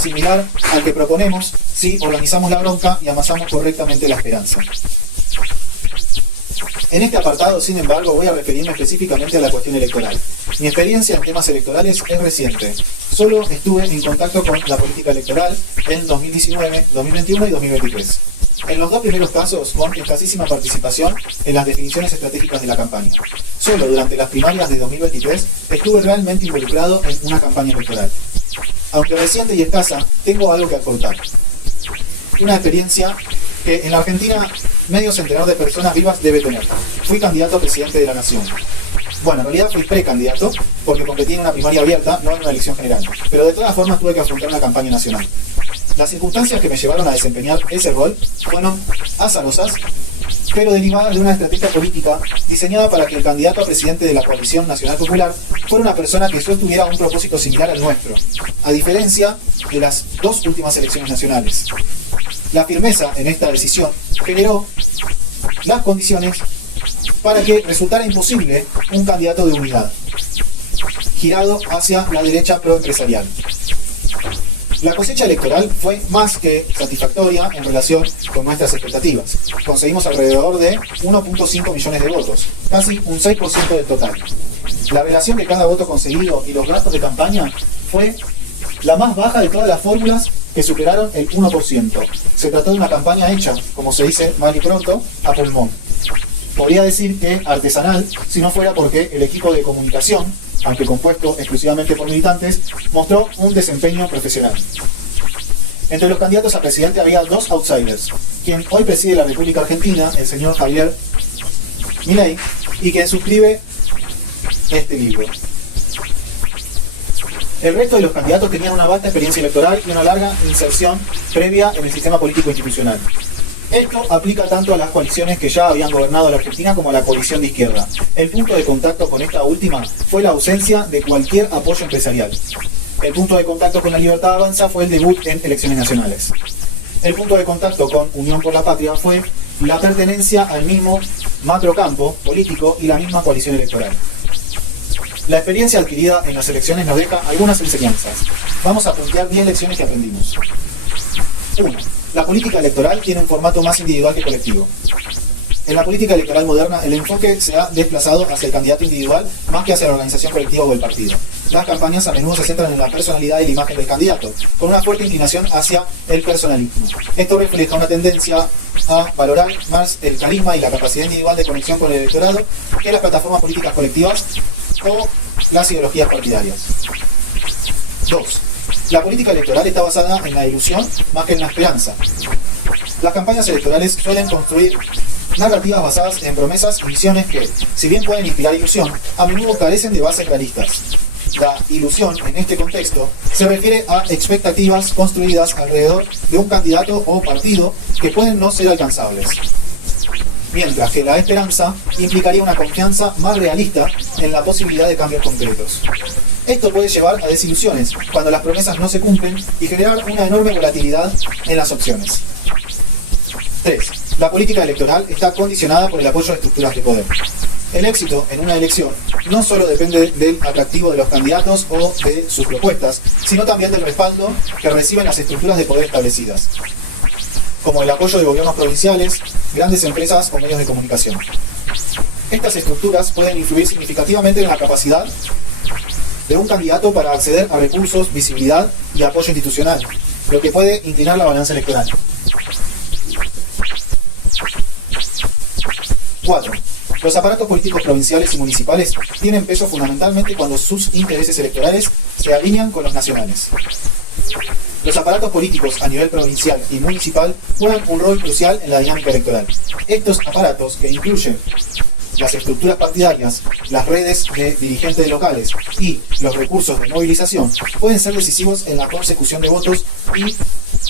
similar al que proponemos si organizamos la bronca y amasamos correctamente la esperanza. En este apartado, sin embargo, voy a referirme específicamente a la cuestión electoral. Mi experiencia en temas electorales es reciente. Solo estuve en contacto con la política electoral en 2019, 2021 y 2023. En los 2 primeros casos, con escasísima participación en las definiciones estratégicas de la campaña. Solo durante las primarias de 2023 estuve realmente involucrado en una campaña electoral. Aunque reciente y escasa, tengo algo que aportar. Una experiencia que en la Argentina medio centenar de personas vivas debe tener. Fui candidato a presidente de la nación. Bueno, en realidad fui precandidato porque competí en una primaria abierta, no en una elección general. Pero de todas formas tuve que afrontar una campaña nacional. Las circunstancias que me llevaron a desempeñar ese rol fueron azarosas, pero derivadas de una estrategia política diseñada para que el candidato a presidente de la Coalición Nacional Popular fuera una persona que sostuviera un propósito similar al nuestro, a diferencia de las 2 últimas elecciones nacionales. La firmeza en esta decisión generó las condiciones para que resultara imposible un candidato de unidad, girado hacia la derecha proempresarial. La cosecha electoral fue más que satisfactoria en relación con nuestras expectativas. Conseguimos alrededor de 1.5 millones de votos, casi un 6% del total. La relación de cada voto conseguido y los gastos de campaña fue la más baja de todas las fórmulas que superaron el 1%. Se trató de una campaña hecha, como se dice mal y pronto, a pulmón. Podría decir que artesanal, si no fuera porque el equipo de comunicación, aunque compuesto exclusivamente por militantes, mostró un desempeño profesional. Entre los candidatos a presidente había 2 outsiders, quien hoy preside la República Argentina, el señor Javier Milei, y quien suscribe este libro. El resto de los candidatos tenían una vasta experiencia electoral y una larga inserción previa en el sistema político institucional. Esto aplica tanto a las coaliciones que ya habían gobernado la Argentina como a la coalición de izquierda. El punto de contacto con esta última fue la ausencia de cualquier apoyo empresarial. El punto de contacto con la Libertad Avanza fue el debut en elecciones nacionales. El punto de contacto con Unión por la Patria fue la pertenencia al mismo macrocampo político y la misma coalición electoral. La experiencia adquirida en las elecciones nos deja algunas enseñanzas. Vamos a plantear 10 lecciones que aprendimos. 1. La política electoral tiene un formato más individual que colectivo. En la política electoral moderna, el enfoque se ha desplazado hacia el candidato individual más que hacia la organización colectiva o el partido. las campañas a menudo se centran en la personalidad y la imagen del candidato, con una fuerte inclinación hacia el personalismo. Esto refleja una tendencia a valorar más el carisma y la capacidad individual de conexión con el electorado que las plataformas políticas colectivas o las ideologías partidarias. 2. La política electoral está basada en la ilusión más que en la esperanza. Las campañas electorales suelen construir narrativas basadas en promesas y visiones que, si bien pueden inspirar ilusión, a menudo carecen de bases realistas. La ilusión, en este contexto, se refiere a expectativas construidas alrededor de un candidato o partido que pueden no ser alcanzables. Mientras que la esperanza implicaría una confianza más realista en la posibilidad de cambios concretos. Esto puede llevar a desilusiones cuando las promesas no se cumplen y generar una enorme volatilidad en las opciones. 3. La política electoral está condicionada por el apoyo de estructuras de poder. El éxito en una elección no solo depende del atractivo de los candidatos o de sus propuestas, sino también del respaldo que reciben las estructuras de poder establecidas, como el apoyo de gobiernos provinciales, grandes empresas o medios de comunicación. Estas estructuras pueden influir significativamente en la capacidad de un candidato para acceder a recursos, visibilidad y apoyo institucional, lo que puede inclinar la balanza electoral. 4. Los aparatos políticos provinciales y municipales tienen peso fundamentalmente cuando sus intereses electorales se alinean con los nacionales. Los aparatos políticos a nivel provincial y municipal juegan un rol crucial en la dinámica electoral. Estos aparatos, que incluyen las estructuras partidarias, las redes de dirigentes locales y los recursos de movilización, pueden ser decisivos en la consecución de votos y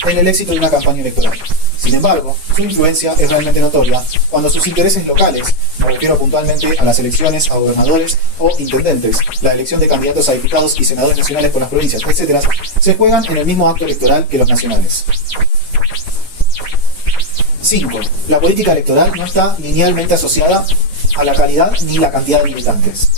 en el éxito de una campaña electoral. Sin embargo, su influencia es realmente notoria cuando sus intereses locales, me refiero puntualmente a las elecciones a gobernadores o intendentes, la elección de candidatos a diputados y senadores nacionales por las provincias, etc., se juegan en el mismo acto electoral que los nacionales. 5. La política electoral no está linealmente asociada a la calidad ni la cantidad de militantes.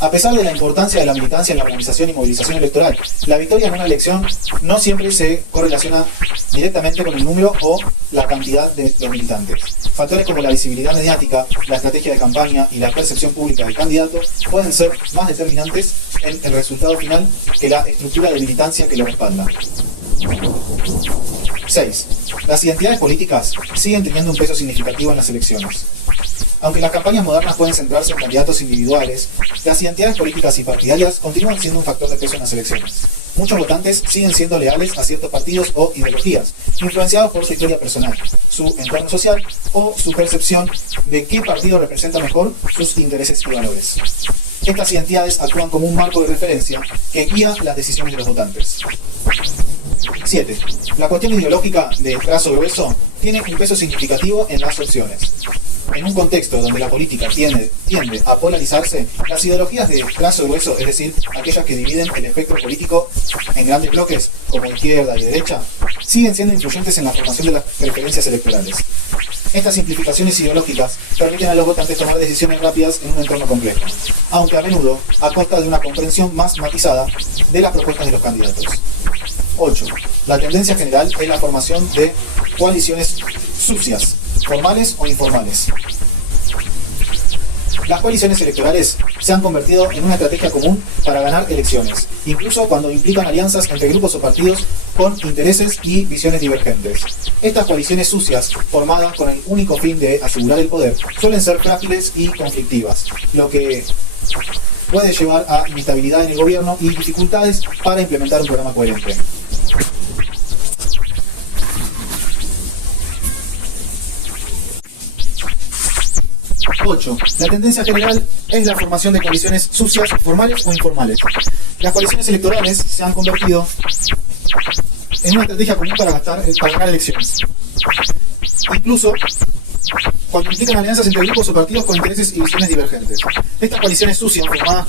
A pesar de la importancia de la militancia en la organización y movilización electoral, la victoria en una elección no siempre se correlaciona directamente con el número o la cantidad de los militantes. Factores como la visibilidad mediática, la estrategia de campaña y la percepción pública del candidato pueden ser más determinantes en el resultado final que la estructura de militancia que lo respalda. 6. Las identidades políticas siguen teniendo un peso significativo en las elecciones. Aunque las campañas modernas pueden centrarse en candidatos individuales, las identidades políticas y partidarias continúan siendo un factor de peso en las elecciones. Muchos votantes siguen siendo leales a ciertos partidos o ideologías, influenciados por su historia personal, su entorno social o su percepción de qué partido representa mejor sus intereses y valores. Estas identidades actúan como un marco de referencia que guía las decisiones de los votantes. 7. La cuestión ideológica de trazo grueso tiene un peso significativo en las opciones. En un contexto donde la política tiende a polarizarse, las ideologías de trazo grueso, es decir, aquellas que dividen el espectro político en grandes bloques, como izquierda y derecha, siguen siendo influyentes en la formación de las preferencias electorales. Estas simplificaciones ideológicas permiten a los votantes tomar decisiones rápidas en un entorno complejo, aunque a menudo a costa de una comprensión más matizada de las propuestas de los candidatos. 8. La tendencia general es la formación de coaliciones sucias, formales o informales. Las coaliciones electorales se han convertido en una estrategia común para ganar elecciones, incluso cuando implican alianzas entre grupos o partidos con intereses y visiones divergentes. Estas coaliciones sucias, formadas con el único fin de asegurar el poder, suelen ser frágiles y conflictivas, lo que puede llevar a inestabilidad en el gobierno y dificultades para implementar un programa coherente. 8. La tendencia general es la formación de coaliciones sucias, formales o informales. Las coaliciones electorales se han convertido en una estrategia común para ganar elecciones. Incluso cuando implican alianzas entre grupos o partidos con intereses y visiones divergentes. Estas coaliciones sucias, formadas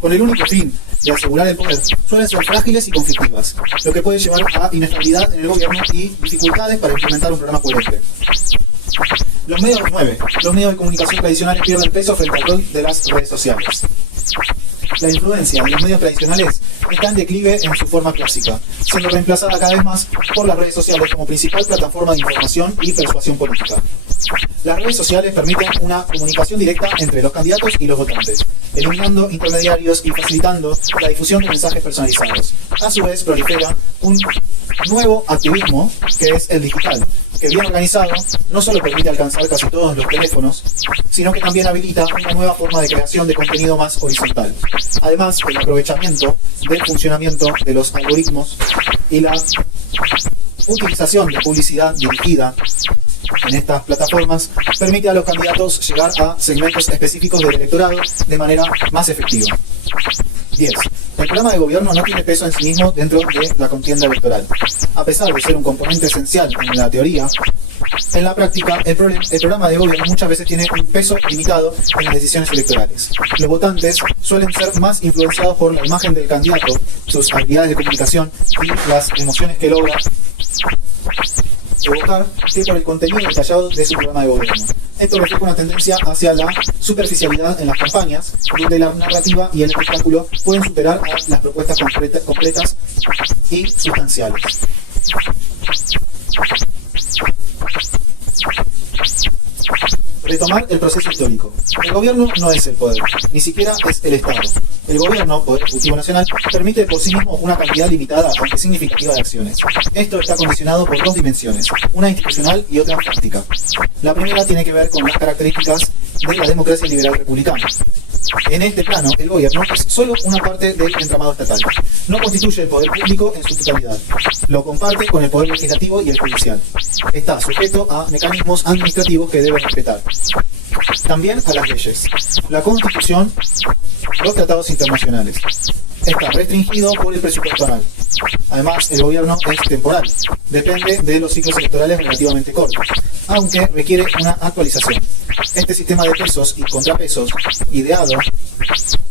con el único fin de asegurar el poder, suelen ser frágiles y conflictivas, lo que puede llevar a inestabilidad en el gobierno y dificultades para implementar un programa coherente. Los medios de comunicación tradicionales pierden peso frente al rol de las redes sociales. La influencia de los medios tradicionales está en declive en su forma clásica, siendo reemplazada cada vez más por las redes sociales como principal plataforma de información y persuasión política. Las redes sociales permiten una comunicación directa entre los candidatos y los votantes, eliminando intermediarios y facilitando la difusión de mensajes personalizados. A su vez, prolifera un nuevo activismo, que es el digital, que bien organizado no solo permite alcanzar casi todos los teléfonos, sino que también habilita una nueva forma de creación de contenido más horizontal. Además, el aprovechamiento del funcionamiento de los algoritmos y la utilización de publicidad dirigida en estas plataformas permite a los candidatos llegar a segmentos específicos del electorado de manera más efectiva. 10. El programa de gobierno no tiene peso en sí mismo dentro de la contienda electoral. A pesar de ser un componente esencial en la teoría, en la práctica, el programa de gobierno muchas veces tiene un peso limitado en las decisiones electorales. Los votantes suelen ser más influenciados por la imagen del candidato, sus habilidades de comunicación y las emociones que logra evocar que por el contenido detallado de su programa de gobierno. Esto refleja una tendencia hacia la superficialidad en las campañas, donde la narrativa y el espectáculo pueden superar a las propuestas concretas y sustanciales. Retomar el proceso histórico. El gobierno no es el poder, ni siquiera es el Estado. El gobierno, Poder Ejecutivo Nacional, permite por sí mismo una cantidad limitada, aunque significativa, de acciones. Esto está condicionado por dos dimensiones, una institucional y otra práctica. La primera tiene que ver con las características de la democracia liberal republicana. En este plano, el gobierno es solo una parte del entramado estatal. No constituye el poder público en su totalidad. Lo comparte con el poder legislativo y el judicial. Está sujeto a mecanismos administrativos que debe respetar. También a las leyes, la Constitución, los tratados internacionales. Está restringido por el presupuesto anual. Además, el gobierno es temporal. Depende de los ciclos electorales relativamente cortos, aunque requiere una actualización. Este sistema de pesos y contrapesos, ideado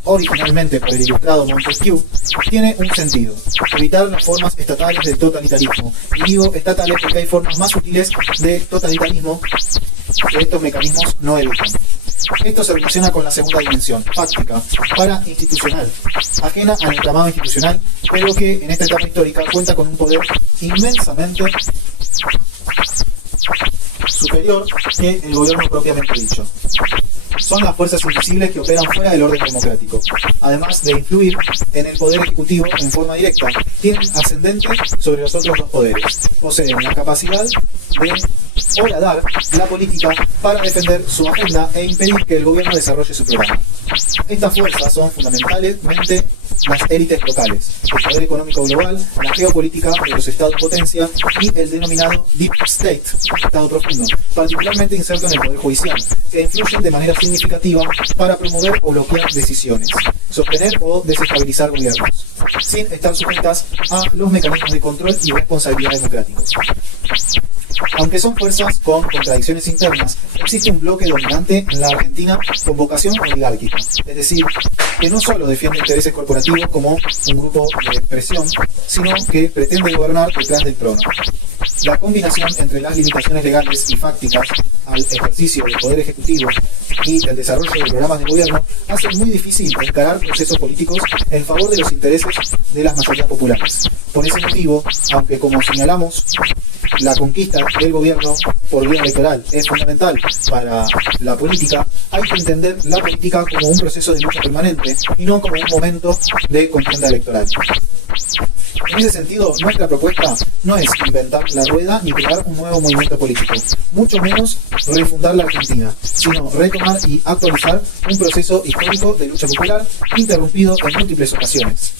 originalmente por el ilustrado Montesquieu, tiene un sentido: evitar las formas estatales del totalitarismo. Y digo estatales porque hay formas más sutiles de totalitarismo que estos mecanismos no evitan. Esto se relaciona con la segunda dimensión, fáctica, para-institucional, ajena al entramado institucional, pero que en esta etapa histórica cuenta con un poder inmensamente superior que el gobierno propiamente dicho. Son las fuerzas invisibles que operan fuera del orden democrático. Además de influir en el poder ejecutivo en forma directa, tienen ascendente sobre los otros dos poderes. Poseen la capacidad de horadar la política para defender su agenda e impedir que el gobierno desarrolle su programa. Estas fuerzas son fundamentalmente las élites locales, el poder económico global, la geopolítica de los estados potencia y el denominado Deep State, estado profundo, particularmente inserto en el poder judicial, que influyen de manera significativa para promover o bloquear decisiones, sostener o desestabilizar gobiernos, sin estar sujetas a los mecanismos de control y responsabilidad democráticos. Aunque son fuerzas con contradicciones internas, existe un bloque dominante en la Argentina con vocación oligárquica, es decir, que no solo defiende intereses corporativos como un grupo de presión, sino que pretende gobernar detrás del trono. La combinación entre las limitaciones legales y fácticas al ejercicio del poder ejecutivo y el desarrollo de programas de gobierno hace muy difícil encarar procesos políticos en favor de los intereses de las mayorías populares. Por ese motivo, aunque como señalamos, la conquista del gobierno por vía electoral es fundamental para la política, hay que entender la política como un proceso de lucha permanente y no como un momento de contienda electoral. En ese sentido, nuestra propuesta no es inventar la rueda ni crear un nuevo movimiento político, mucho menos refundar la Argentina, sino retomar y actualizar un proceso histórico de lucha popular interrumpido en múltiples ocasiones.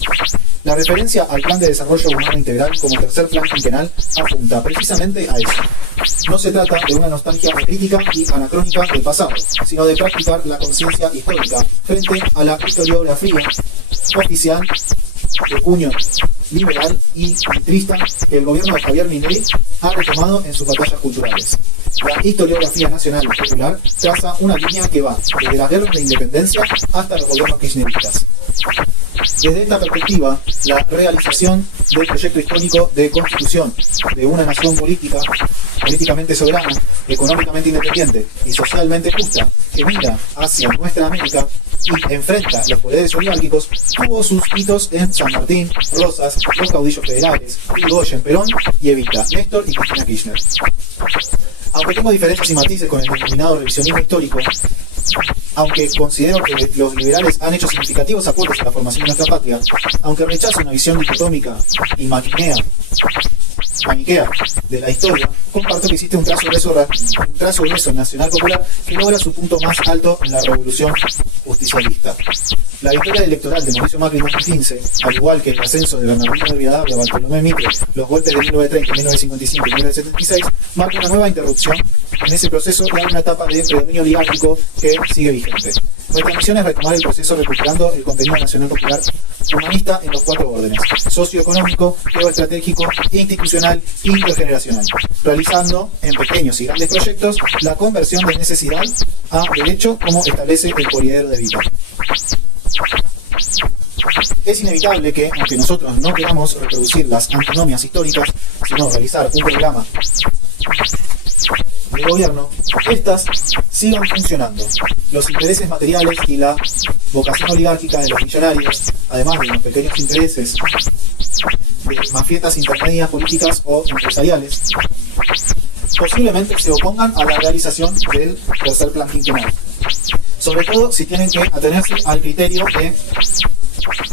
La referencia al Plan de Desarrollo Humano Integral como tercer plan quinquenal apunta precisamente a eso. No se trata de una nostalgia crítica y anacrónica del pasado, sino de practicar la conciencia histórica frente a la historiografía oficial de cuño liberal y centrista que el gobierno de Javier Milei ha retomado en sus batallas culturales. La historiografía nacional y popular traza una línea que va desde las guerras de independencia hasta los gobiernos kirchneristas. Desde esta perspectiva, la realización del proyecto histórico de constitución de una nación políticamente soberana, económicamente independiente y socialmente justa, que mira hacia nuestra América, y enfrenta los poderes oligárquicos, tuvo sus hitos en San Martín, Rosas, los caudillos federales, Irigoyen, Perón y Evita, Néstor y Cristina Kirchner. Aunque tengo diferencias y matices con el denominado revisionismo histórico, aunque considero que los liberales han hecho significativos aportes a la formación de nuestra patria, aunque rechazo una visión dicotómica y maniquea de la historia, comparto que existe un trazo grueso nacional popular que logra su punto más alto en la revolución justicialista. La victoria electoral de Mauricio Macri en 2015, al igual que el ascenso de Bernardino de Rivadavia, Bartolomé Mitre, los golpes de 1930, 1955 y 1976, marca una nueva interrupción en ese proceso y abre una etapa de predominio oligárquico que sigue vigente. Nuestra misión es retomar el proceso recuperando el contenido nacional popular humanista en los 4 órdenes: socioeconómico, geoestratégico, institucional e intergeneracional, realizando en pequeños y grandes proyectos la conversión de necesidad a derecho como establece el Poliedro de Evita. Es inevitable que, aunque nosotros no queramos reproducir las antinomias históricas, sino realizar un programa de gobierno, estas sigan funcionando. Los intereses materiales y la vocación oligárquica de los millonarios, además de los pequeños intereses de mafietas intermedias políticas o empresariales, posiblemente se opongan a la realización del tercer plan quinquenal, sobre todo si tienen que atenerse al criterio de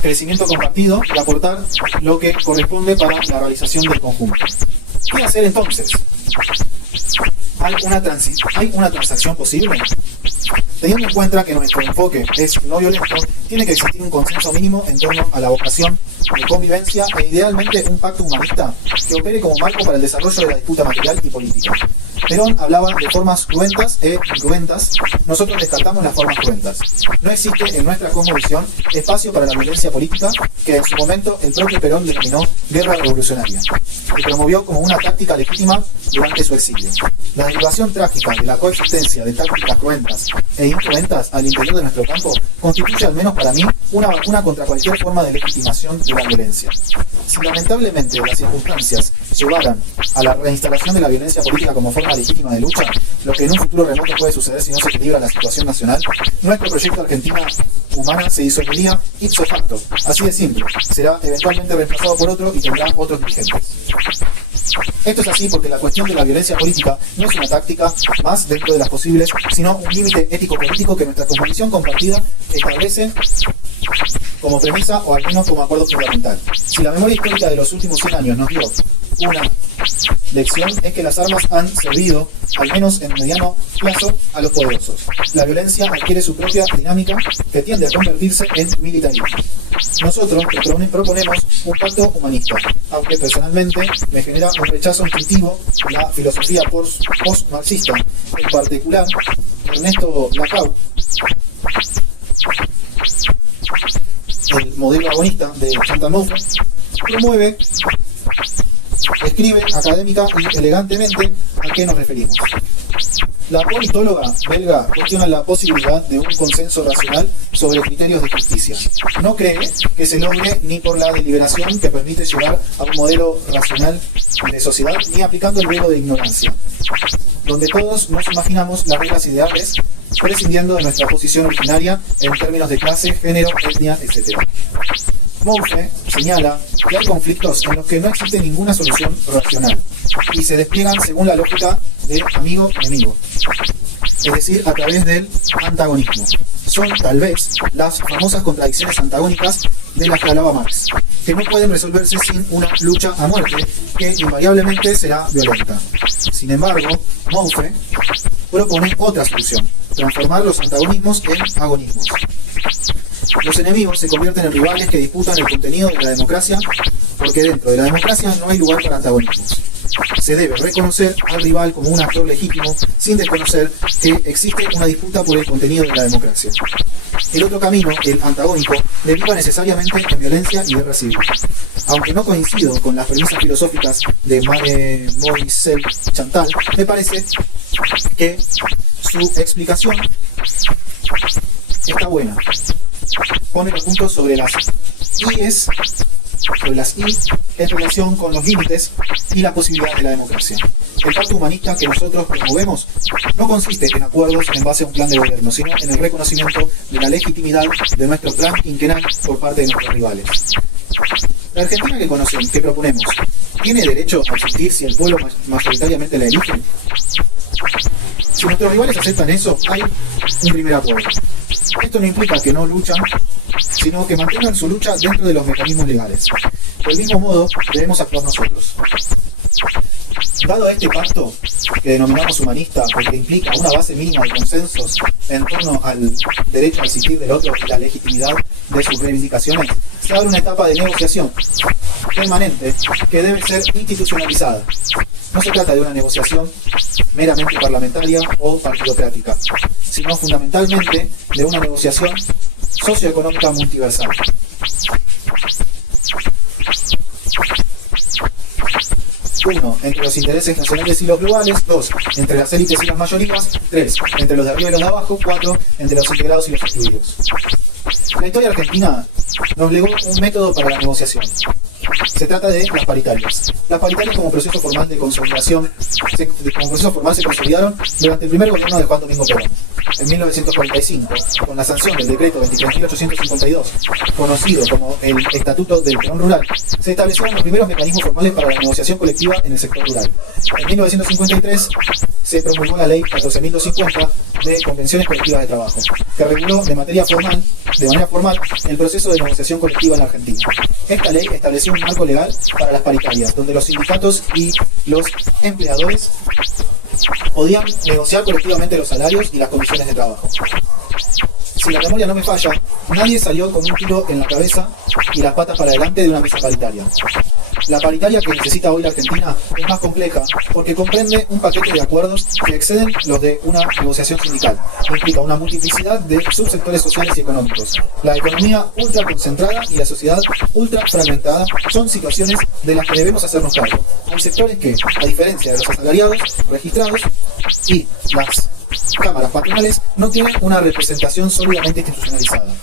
crecimiento compartido y aportar lo que corresponde para la realización del conjunto. ¿Qué hacer entonces? ¿Hay una transacción posible? Teniendo en cuenta que nuestro enfoque es no violento, tiene que existir un consenso mínimo en torno a la vocación de convivencia e idealmente un pacto humanista que opere como marco para el desarrollo de la disputa material y política. Perón hablaba de formas cruentas e incruentas, nosotros descartamos las formas cruentas. No existe en nuestra cosmovisión espacio para la violencia política que en su momento el propio Perón denominó guerra revolucionaria y promovió como una táctica legítima durante su exilio. La derivación trágica de la coexistencia de tácticas cruentas e incruentas al interior de nuestro campo constituye, al menos para mí, una vacuna contra cualquier forma de legitimación de la violencia. Si lamentablemente las circunstancias llevaran a la reinstalación de la violencia política como forma legítima de lucha, lo que en un futuro remoto puede suceder si no se equilibra la situación nacional, nuestro proyecto Argentina Humana se disolvería ipso facto. Así de simple. Será eventualmente reemplazado por otro y tendrá otros dirigentes. Esto es así porque la cuestión de la violencia política no es una táctica más dentro de las posibles, sino un límite ético-político que nuestra cosmovisión compartida establece como premisa o al menos como acuerdo fundamental. Si la memoria histórica de los últimos 100 años nos dio una lección, es que las armas han servido, al menos en mediano plazo, a los poderosos. La violencia adquiere su propia dinámica que tiende a convertirse en militarismo. Nosotros proponemos un pacto humanista, aunque personalmente me genera un rechazo instintivo la filosofía post-marxista, en particular Ernesto Lacau, el modelo agonista de Chantal Mouffe, promueve, escribe académica y elegantemente a qué nos referimos. La politóloga belga cuestiona la posibilidad de un consenso racional sobre criterios de justicia. No cree que se logre ni por la deliberación que permite llegar a un modelo racional de sociedad, ni aplicando el velo de ignorancia, donde todos nos imaginamos las reglas ideales, prescindiendo de nuestra posición originaria en términos de clase, género, etnia, etc. Mouffe señala que hay conflictos en los que no existe ninguna solución racional y se despliegan según la lógica de amigo-enemigo, es decir, a través del antagonismo. Son, tal vez, las famosas contradicciones antagónicas de las que hablaba Marx, que no pueden resolverse sin una lucha a muerte que invariablemente será violenta. Sin embargo, Mouffe propone otra solución: transformar los antagonismos en agonismos. Los enemigos se convierten en rivales que disputan el contenido de la democracia, porque dentro de la democracia no hay lugar para antagonismos. Se debe reconocer al rival como un actor legítimo sin desconocer que existe una disputa por el contenido de la democracia. El otro camino, el antagónico, deriva necesariamente en violencia y guerra civil. Aunque no coincido con las premisas filosóficas de Mademoiselle Chantal, me parece que su explicación está buena. Pone los puntos sobre las IES sobre las I en relación con los límites y la posibilidad de la democracia. El pacto humanista que nosotros promovemos no consiste en acuerdos en base a un plan de gobierno, sino en el reconocimiento de la legitimidad de nuestro plan quinquenal por parte de nuestros rivales. La Argentina que conocemos, que proponemos, ¿tiene derecho a existir si el pueblo mayoritariamente la elige? Si nuestros rivales aceptan eso, hay un primer acuerdo. Esto no implica que no luchan, sino que mantengan su lucha dentro de los mecanismos legales. Del mismo modo, debemos actuar nosotros. Dado este pacto, que denominamos humanista porque implica una base mínima de consensos en torno al derecho a existir del otro y la legitimidad de sus reivindicaciones, se abre una etapa de negociación permanente que debe ser institucionalizada. No se trata de una negociación meramente parlamentaria o partidocrática, sino fundamentalmente de una negociación socioeconómica multiversal. 1. Entre los intereses nacionales y los globales. 2. Entre las élites y las mayorías. 3. Entre los de arriba y los de abajo. 4. Entre los integrados y los excluidos. La historia argentina nos legó un método para la negociación. Se trata de las paritarias. Las paritarias como proceso formal de consolidación, se consolidaron durante el primer gobierno de Juan Domingo Perón. En 1945, con la sanción del decreto 23.852, conocido como el Estatuto del Perón Rural, se establecieron los primeros mecanismos formales para la negociación colectiva en el sector rural. En 1953 se promulgó la Ley 14.250 de Convenciones Colectivas de Trabajo, que reguló de manera formal el proceso de negociación colectiva en la Argentina. Esta ley estableció un marco legal para las paritarias, donde los sindicatos y los empleadores podían negociar colectivamente los salarios y las condiciones de trabajo. Si la memoria no me falla, nadie salió con un tiro en la cabeza y las patas para adelante de una mesa paritaria. La paritaria que necesita hoy la Argentina es más compleja porque comprende un paquete de acuerdos que exceden los de una negociación sindical. Implica una multiplicidad de subsectores sociales y económicos. La economía ultra concentrada y la sociedad ultra fragmentada son situaciones de las que debemos hacernos cargo. Hay sectores que, a diferencia de los asalariados registrados y las cámaras patronales, no tienen una representación sólidamente institucionalizada.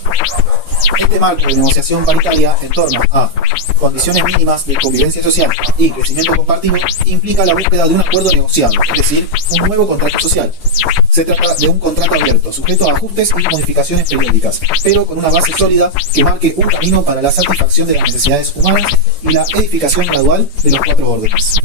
Este marco de negociación paritaria en torno a condiciones mínimas de convivencia social y crecimiento compartido implica la búsqueda de un acuerdo negociado, es decir, un nuevo contrato social. Se trata de un contrato abierto, sujeto a ajustes y modificaciones periódicas, pero con una base sólida que marque un camino para la satisfacción de las necesidades humanas y la edificación gradual de los 4 órdenes.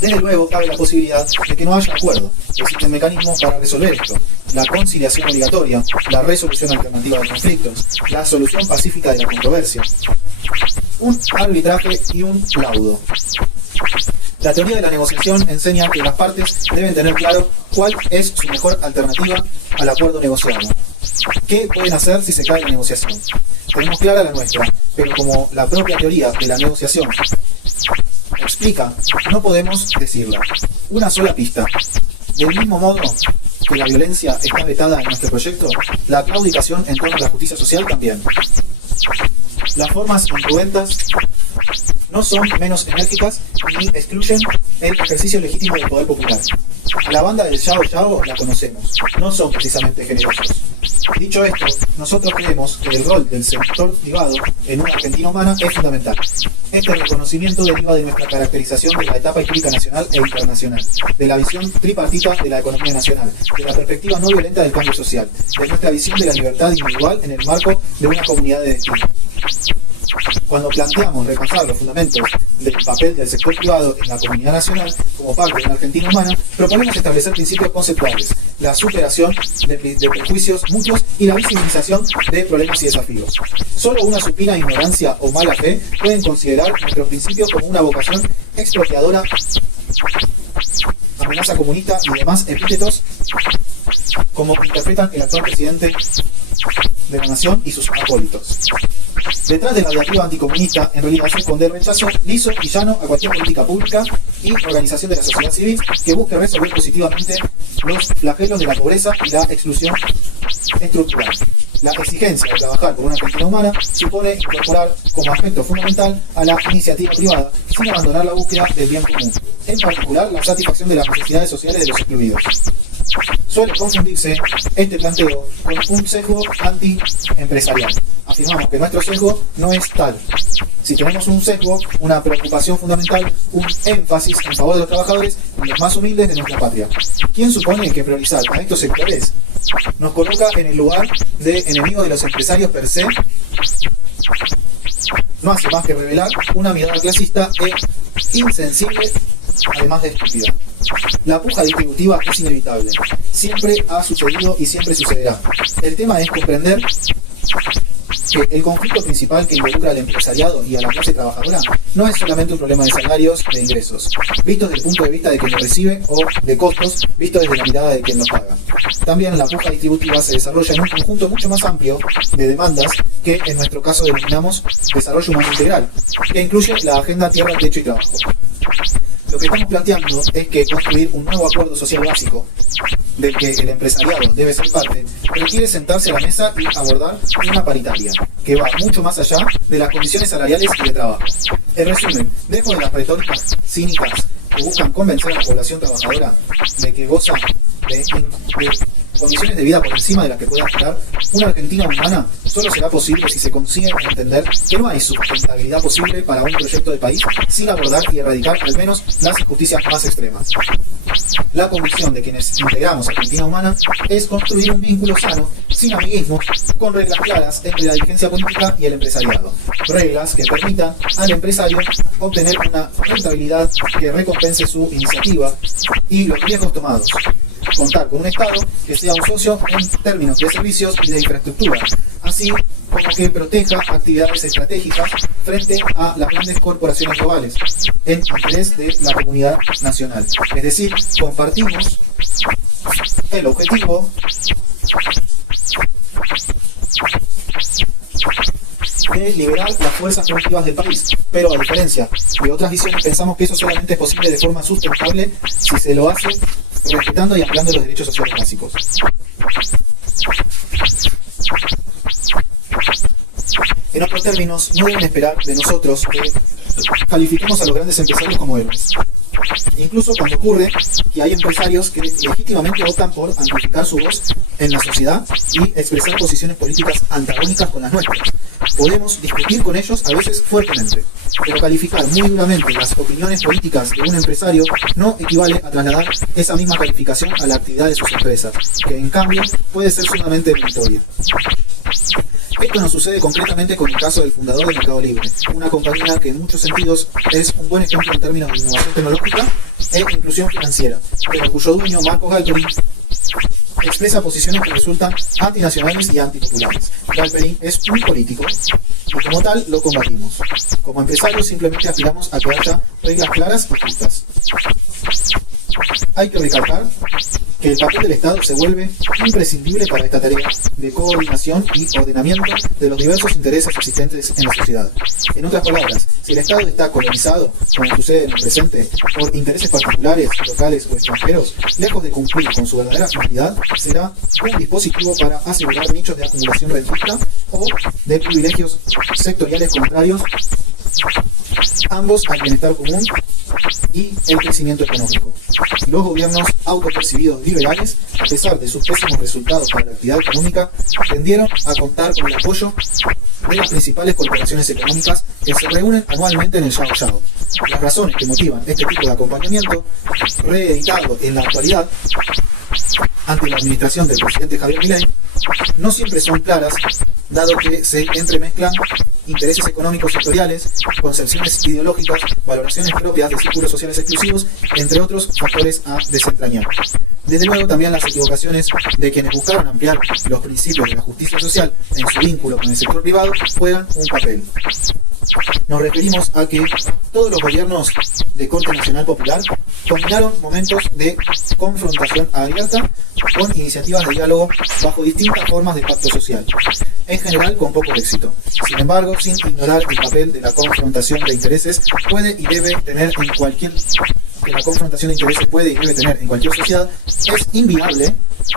Desde luego, cabe la posibilidad de que no haya acuerdo. Existen mecanismos para resolver esto: la conciliación obligatoria, la resolución alternativa de conflictos, la solución pacífica de la controversia, un arbitraje y un laudo. La teoría de la negociación enseña que las partes deben tener claro cuál es su mejor alternativa al acuerdo negociado. ¿Qué pueden hacer si se cae la negociación? Tenemos clara la nuestra, pero como la propia teoría de la negociación explica, no podemos decirla. Una sola pista. Del mismo modo que la violencia está vetada en nuestro proyecto, la claudicación en torno a la justicia social también. Las formas incruentas no son menos enérgicas ni excluyen el ejercicio legítimo del poder popular. A la banda del Yao Yao la conocemos, no son precisamente generosos. Dicho esto, nosotros creemos que el rol del sector privado en una Argentina humana es fundamental. Este reconocimiento deriva de nuestra caracterización de la etapa histórica nacional e internacional, de la visión tripartita de la economía nacional, de la perspectiva no violenta del cambio social, de nuestra visión de la libertad individual en el marco de una comunidad de destino. Cuando planteamos repasar los fundamentos del papel del sector privado en la comunidad nacional como parte de una Argentina humana, proponemos establecer principios conceptuales, la superación de prejuicios mutuos y la visibilización de problemas y desafíos. Solo una supina ignorancia o mala fe pueden considerar nuestros principios como una vocación expropiadora, amenaza comunista y demás epítetos como interpretan el actual presidente de la nación y sus acólitos. Detrás de la diatriba anticomunista, en realidad se esconde el rechazo liso y llano a cualquier política pública y organización de la sociedad civil que busque resolver positivamente los flagelos de la pobreza y la exclusión estructural. La exigencia de trabajar por una Argentina humana supone incorporar como aspecto fundamental a la iniciativa privada sin abandonar la búsqueda del bien común, en particular la satisfacción de las necesidades sociales de los excluidos. Suele confundirse este planteo con un sesgo antiempresarial, afirmamos que nuestro sesgo no es tal. Si tenemos un sesgo, una preocupación fundamental, un énfasis en favor de los trabajadores y los más humildes de nuestra patria. ¿Quién supone que priorizar a estos sectores nos coloca en el lugar de enemigos de los empresarios per se? No hace más que revelar una mirada clasista e insensible, además de estúpida. La puja distributiva es inevitable. Siempre ha sucedido y siempre sucederá. El tema es comprender que el conflicto principal que involucra al empresariado y a la clase trabajadora no es solamente un problema de salarios, de ingresos, vistos desde el punto de vista de quien lo recibe, o de costos, vistos desde la mirada de quien los paga. También la puja distributiva se desarrolla en un conjunto mucho más amplio de demandas que en nuestro caso denominamos desarrollo humano integral, que incluye la agenda tierra, techo y trabajo. Lo que estamos planteando es que construir un nuevo acuerdo social básico, del que el empresariado debe ser parte, requiere sentarse a la mesa y abordar una paritaria, que va mucho más allá de las condiciones salariales y de trabajo. En resumen, dejo de las retóricas cínicas que buscan convencer a la población trabajadora de que goza de condiciones de vida por encima de las que pueda esperar una Argentina humana. Solo será posible si se consigue entender que no hay sustentabilidad posible para un proyecto de país sin abordar y erradicar al menos las injusticias más extremas. La convicción de quienes integramos Argentina Humana es construir un vínculo sano, sin amiguismos, con reglas claras entre la dirigencia política y el empresariado. Reglas que permitan al empresario obtener una rentabilidad que recompense su iniciativa y los riesgos tomados. Contar con un Estado que sea un socio en términos de servicios y de infraestructura, así como que proteja actividades estratégicas frente a las grandes corporaciones globales, en interés de la comunidad nacional. Es decir, compartimos el objetivo de liberar las fuerzas productivas del país, pero a diferencia de otras visiones pensamos que eso solamente es posible de forma sustentable si se lo hace respetando y ampliando los derechos sociales básicos. En otros términos, no deben esperar de nosotros que califiquemos a los grandes empresarios como héroes. Incluso cuando ocurre que hay empresarios que legítimamente optan por amplificar su voz en la sociedad y expresar posiciones políticas antagónicas con las nuestras. Podemos discutir con ellos a veces fuertemente, pero calificar muy duramente las opiniones políticas de un empresario no equivale a trasladar esa misma calificación a la actividad de sus empresas, que en cambio puede ser sumamente meritoria. Esto nos sucede concretamente con el caso del fundador de Mercado Libre, una compañía que en muchos sentidos es un buen ejemplo en términos de innovación tecnológica e inclusión financiera, pero cuyo dueño, Marcos Galperín, expresa posiciones que resultan antinacionales y antipopulares. Galperín es un político y como tal lo combatimos. Como empresarios simplemente aspiramos a que haya reglas claras y justas. Hay que recalcar que el papel del Estado se vuelve imprescindible para esta tarea de coordinación y ordenamiento de los diversos intereses existentes en la sociedad. En otras palabras, si el Estado está colonizado, como sucede en el presente, por intereses particulares, locales o extranjeros, lejos de cumplir con su verdadera finalidad, será un dispositivo para asegurar nichos de acumulación rentista o de privilegios sectoriales contrarios, ambos al bienestar común y el crecimiento económico. Los gobiernos autopercibidos liberales, a pesar de sus pésimos resultados para la actividad económica, tendieron a contar con el apoyo de las principales corporaciones económicas que se reúnen anualmente en el Yao Yao. Las razones que motivan este tipo de acompañamiento, reeditado en la actualidad ante la administración del presidente Javier Milei, no siempre son claras, dado que se entremezclan intereses económicos sectoriales, concepciones ideológicas, valoraciones propias de círculos sociales exclusivos, entre otros factores a desentrañar. Desde luego también las equivocaciones de quienes buscaron ampliar los principios de la justicia social en su vínculo con el sector privado juegan un papel. Nos referimos a que todos los gobiernos de corte nacional popular combinaron momentos de confrontación abierta con iniciativas de diálogo bajo distintas formas de pacto social, en general con poco éxito. Sin embargo, sin ignorar el papel de la confrontación de intereses puede y debe tener en cualquier sociedad, es inviable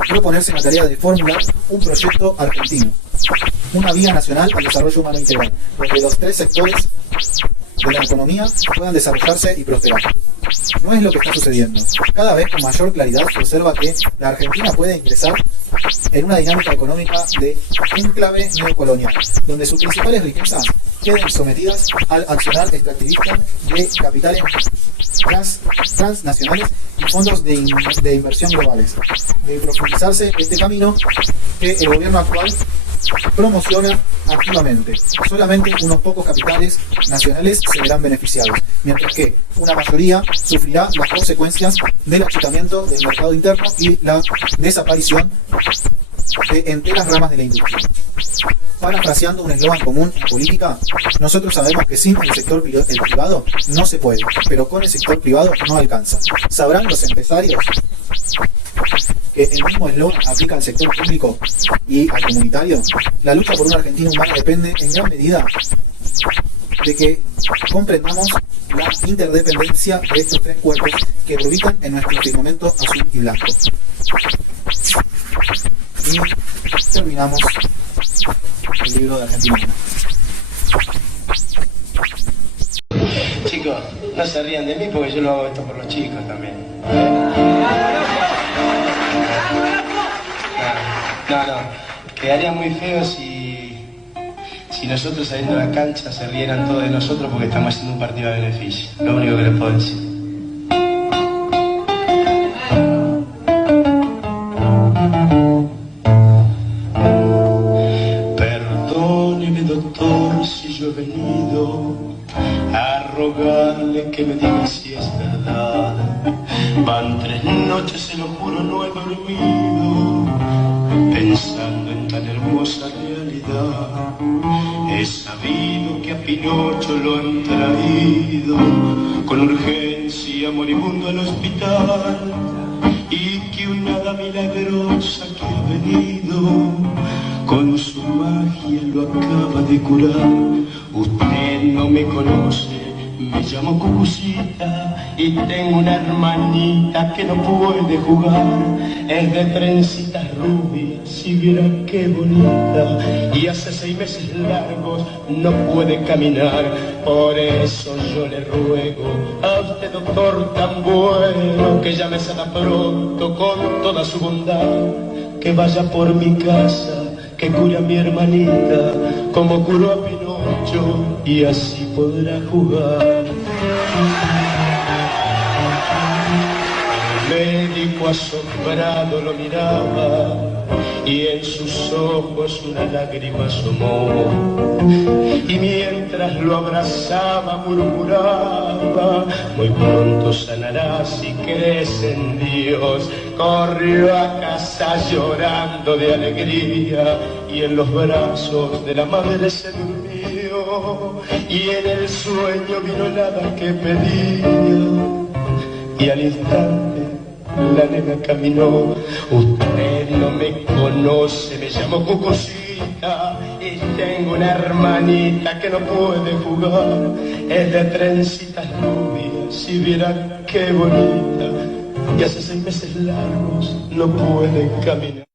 proponerse en la tarea de formular un proyecto argentino, una vía nacional al desarrollo humano integral, donde los tres sectores de la economía puedan desarrollarse y prosperar. No es lo que está sucediendo. Cada vez con mayor claridad se observa que la Argentina puede ingresar en una dinámica económica de enclave neocolonial, donde sus principales riquezas queden sometidas al accionar extractivista de capitales transnacionales y fondos de inversión globales. De profundizarse este camino que el gobierno actual promociona activamente. Solamente unos pocos capitales nacionales se verán beneficiados, mientras que una mayoría sufrirá las consecuencias del achicamiento del mercado interno y la desaparición de enteras ramas de la industria. Parafraseando un eslogan común en política, nosotros sabemos que sin el sector privado no se puede, pero con el sector privado no alcanza. ¿Sabrán los empresarios que el mismo eslogan aplica al sector público y al comunitario? La lucha por una Argentina humana depende en gran medida de que comprendamos la interdependencia de estos tres cuerpos que orbitan en nuestro firmamento azul y blanco. Y terminamos el libro de Argentina. Chicos, no se rían de mí porque yo lo hago esto por los chicos también. No. Quedaría muy feo si nosotros saliendo a la cancha se rieran todos de nosotros porque estamos haciendo un partido de beneficio. Lo único que les puedo decir. Perdóneme, doctor, si yo he venido a rogarle que me diga si es verdad. Van 3 noches, se lo juro, no he dormido pensando en tan hermosa realidad. He sabido que a Pinocho lo han traído con urgencia moribundo al hospital y que una hada milagrosa que ha venido con su magia lo acaba de curar. Usted no me conoce, me llamo Cucucita y tengo una hermanita que no puede jugar. Es de trencitas rubias, si viera qué bonita, y hace 6 meses largos no puede caminar. Por eso yo le ruego a usted, doctor tan bueno, que llame sana pronto con toda su bondad, que vaya por mi casa, que cure a mi hermanita como curó a Pinocho y así podrá jugar. El médico asombrado lo miraba y en sus ojos una lágrima asomó, y mientras lo abrazaba murmuraba: muy pronto sanará si crees en Dios. Corrió a casa llorando de alegría y en los brazos de la madre se durmió, y en el sueño vino el hada que pedía y al instante la nena caminó. Usted no me conoce, me llamo Cucucita y tengo una hermanita que no puede jugar. Es de trencitas rubias, si vieran qué bonita, y hace 6 meses largos no puede caminar.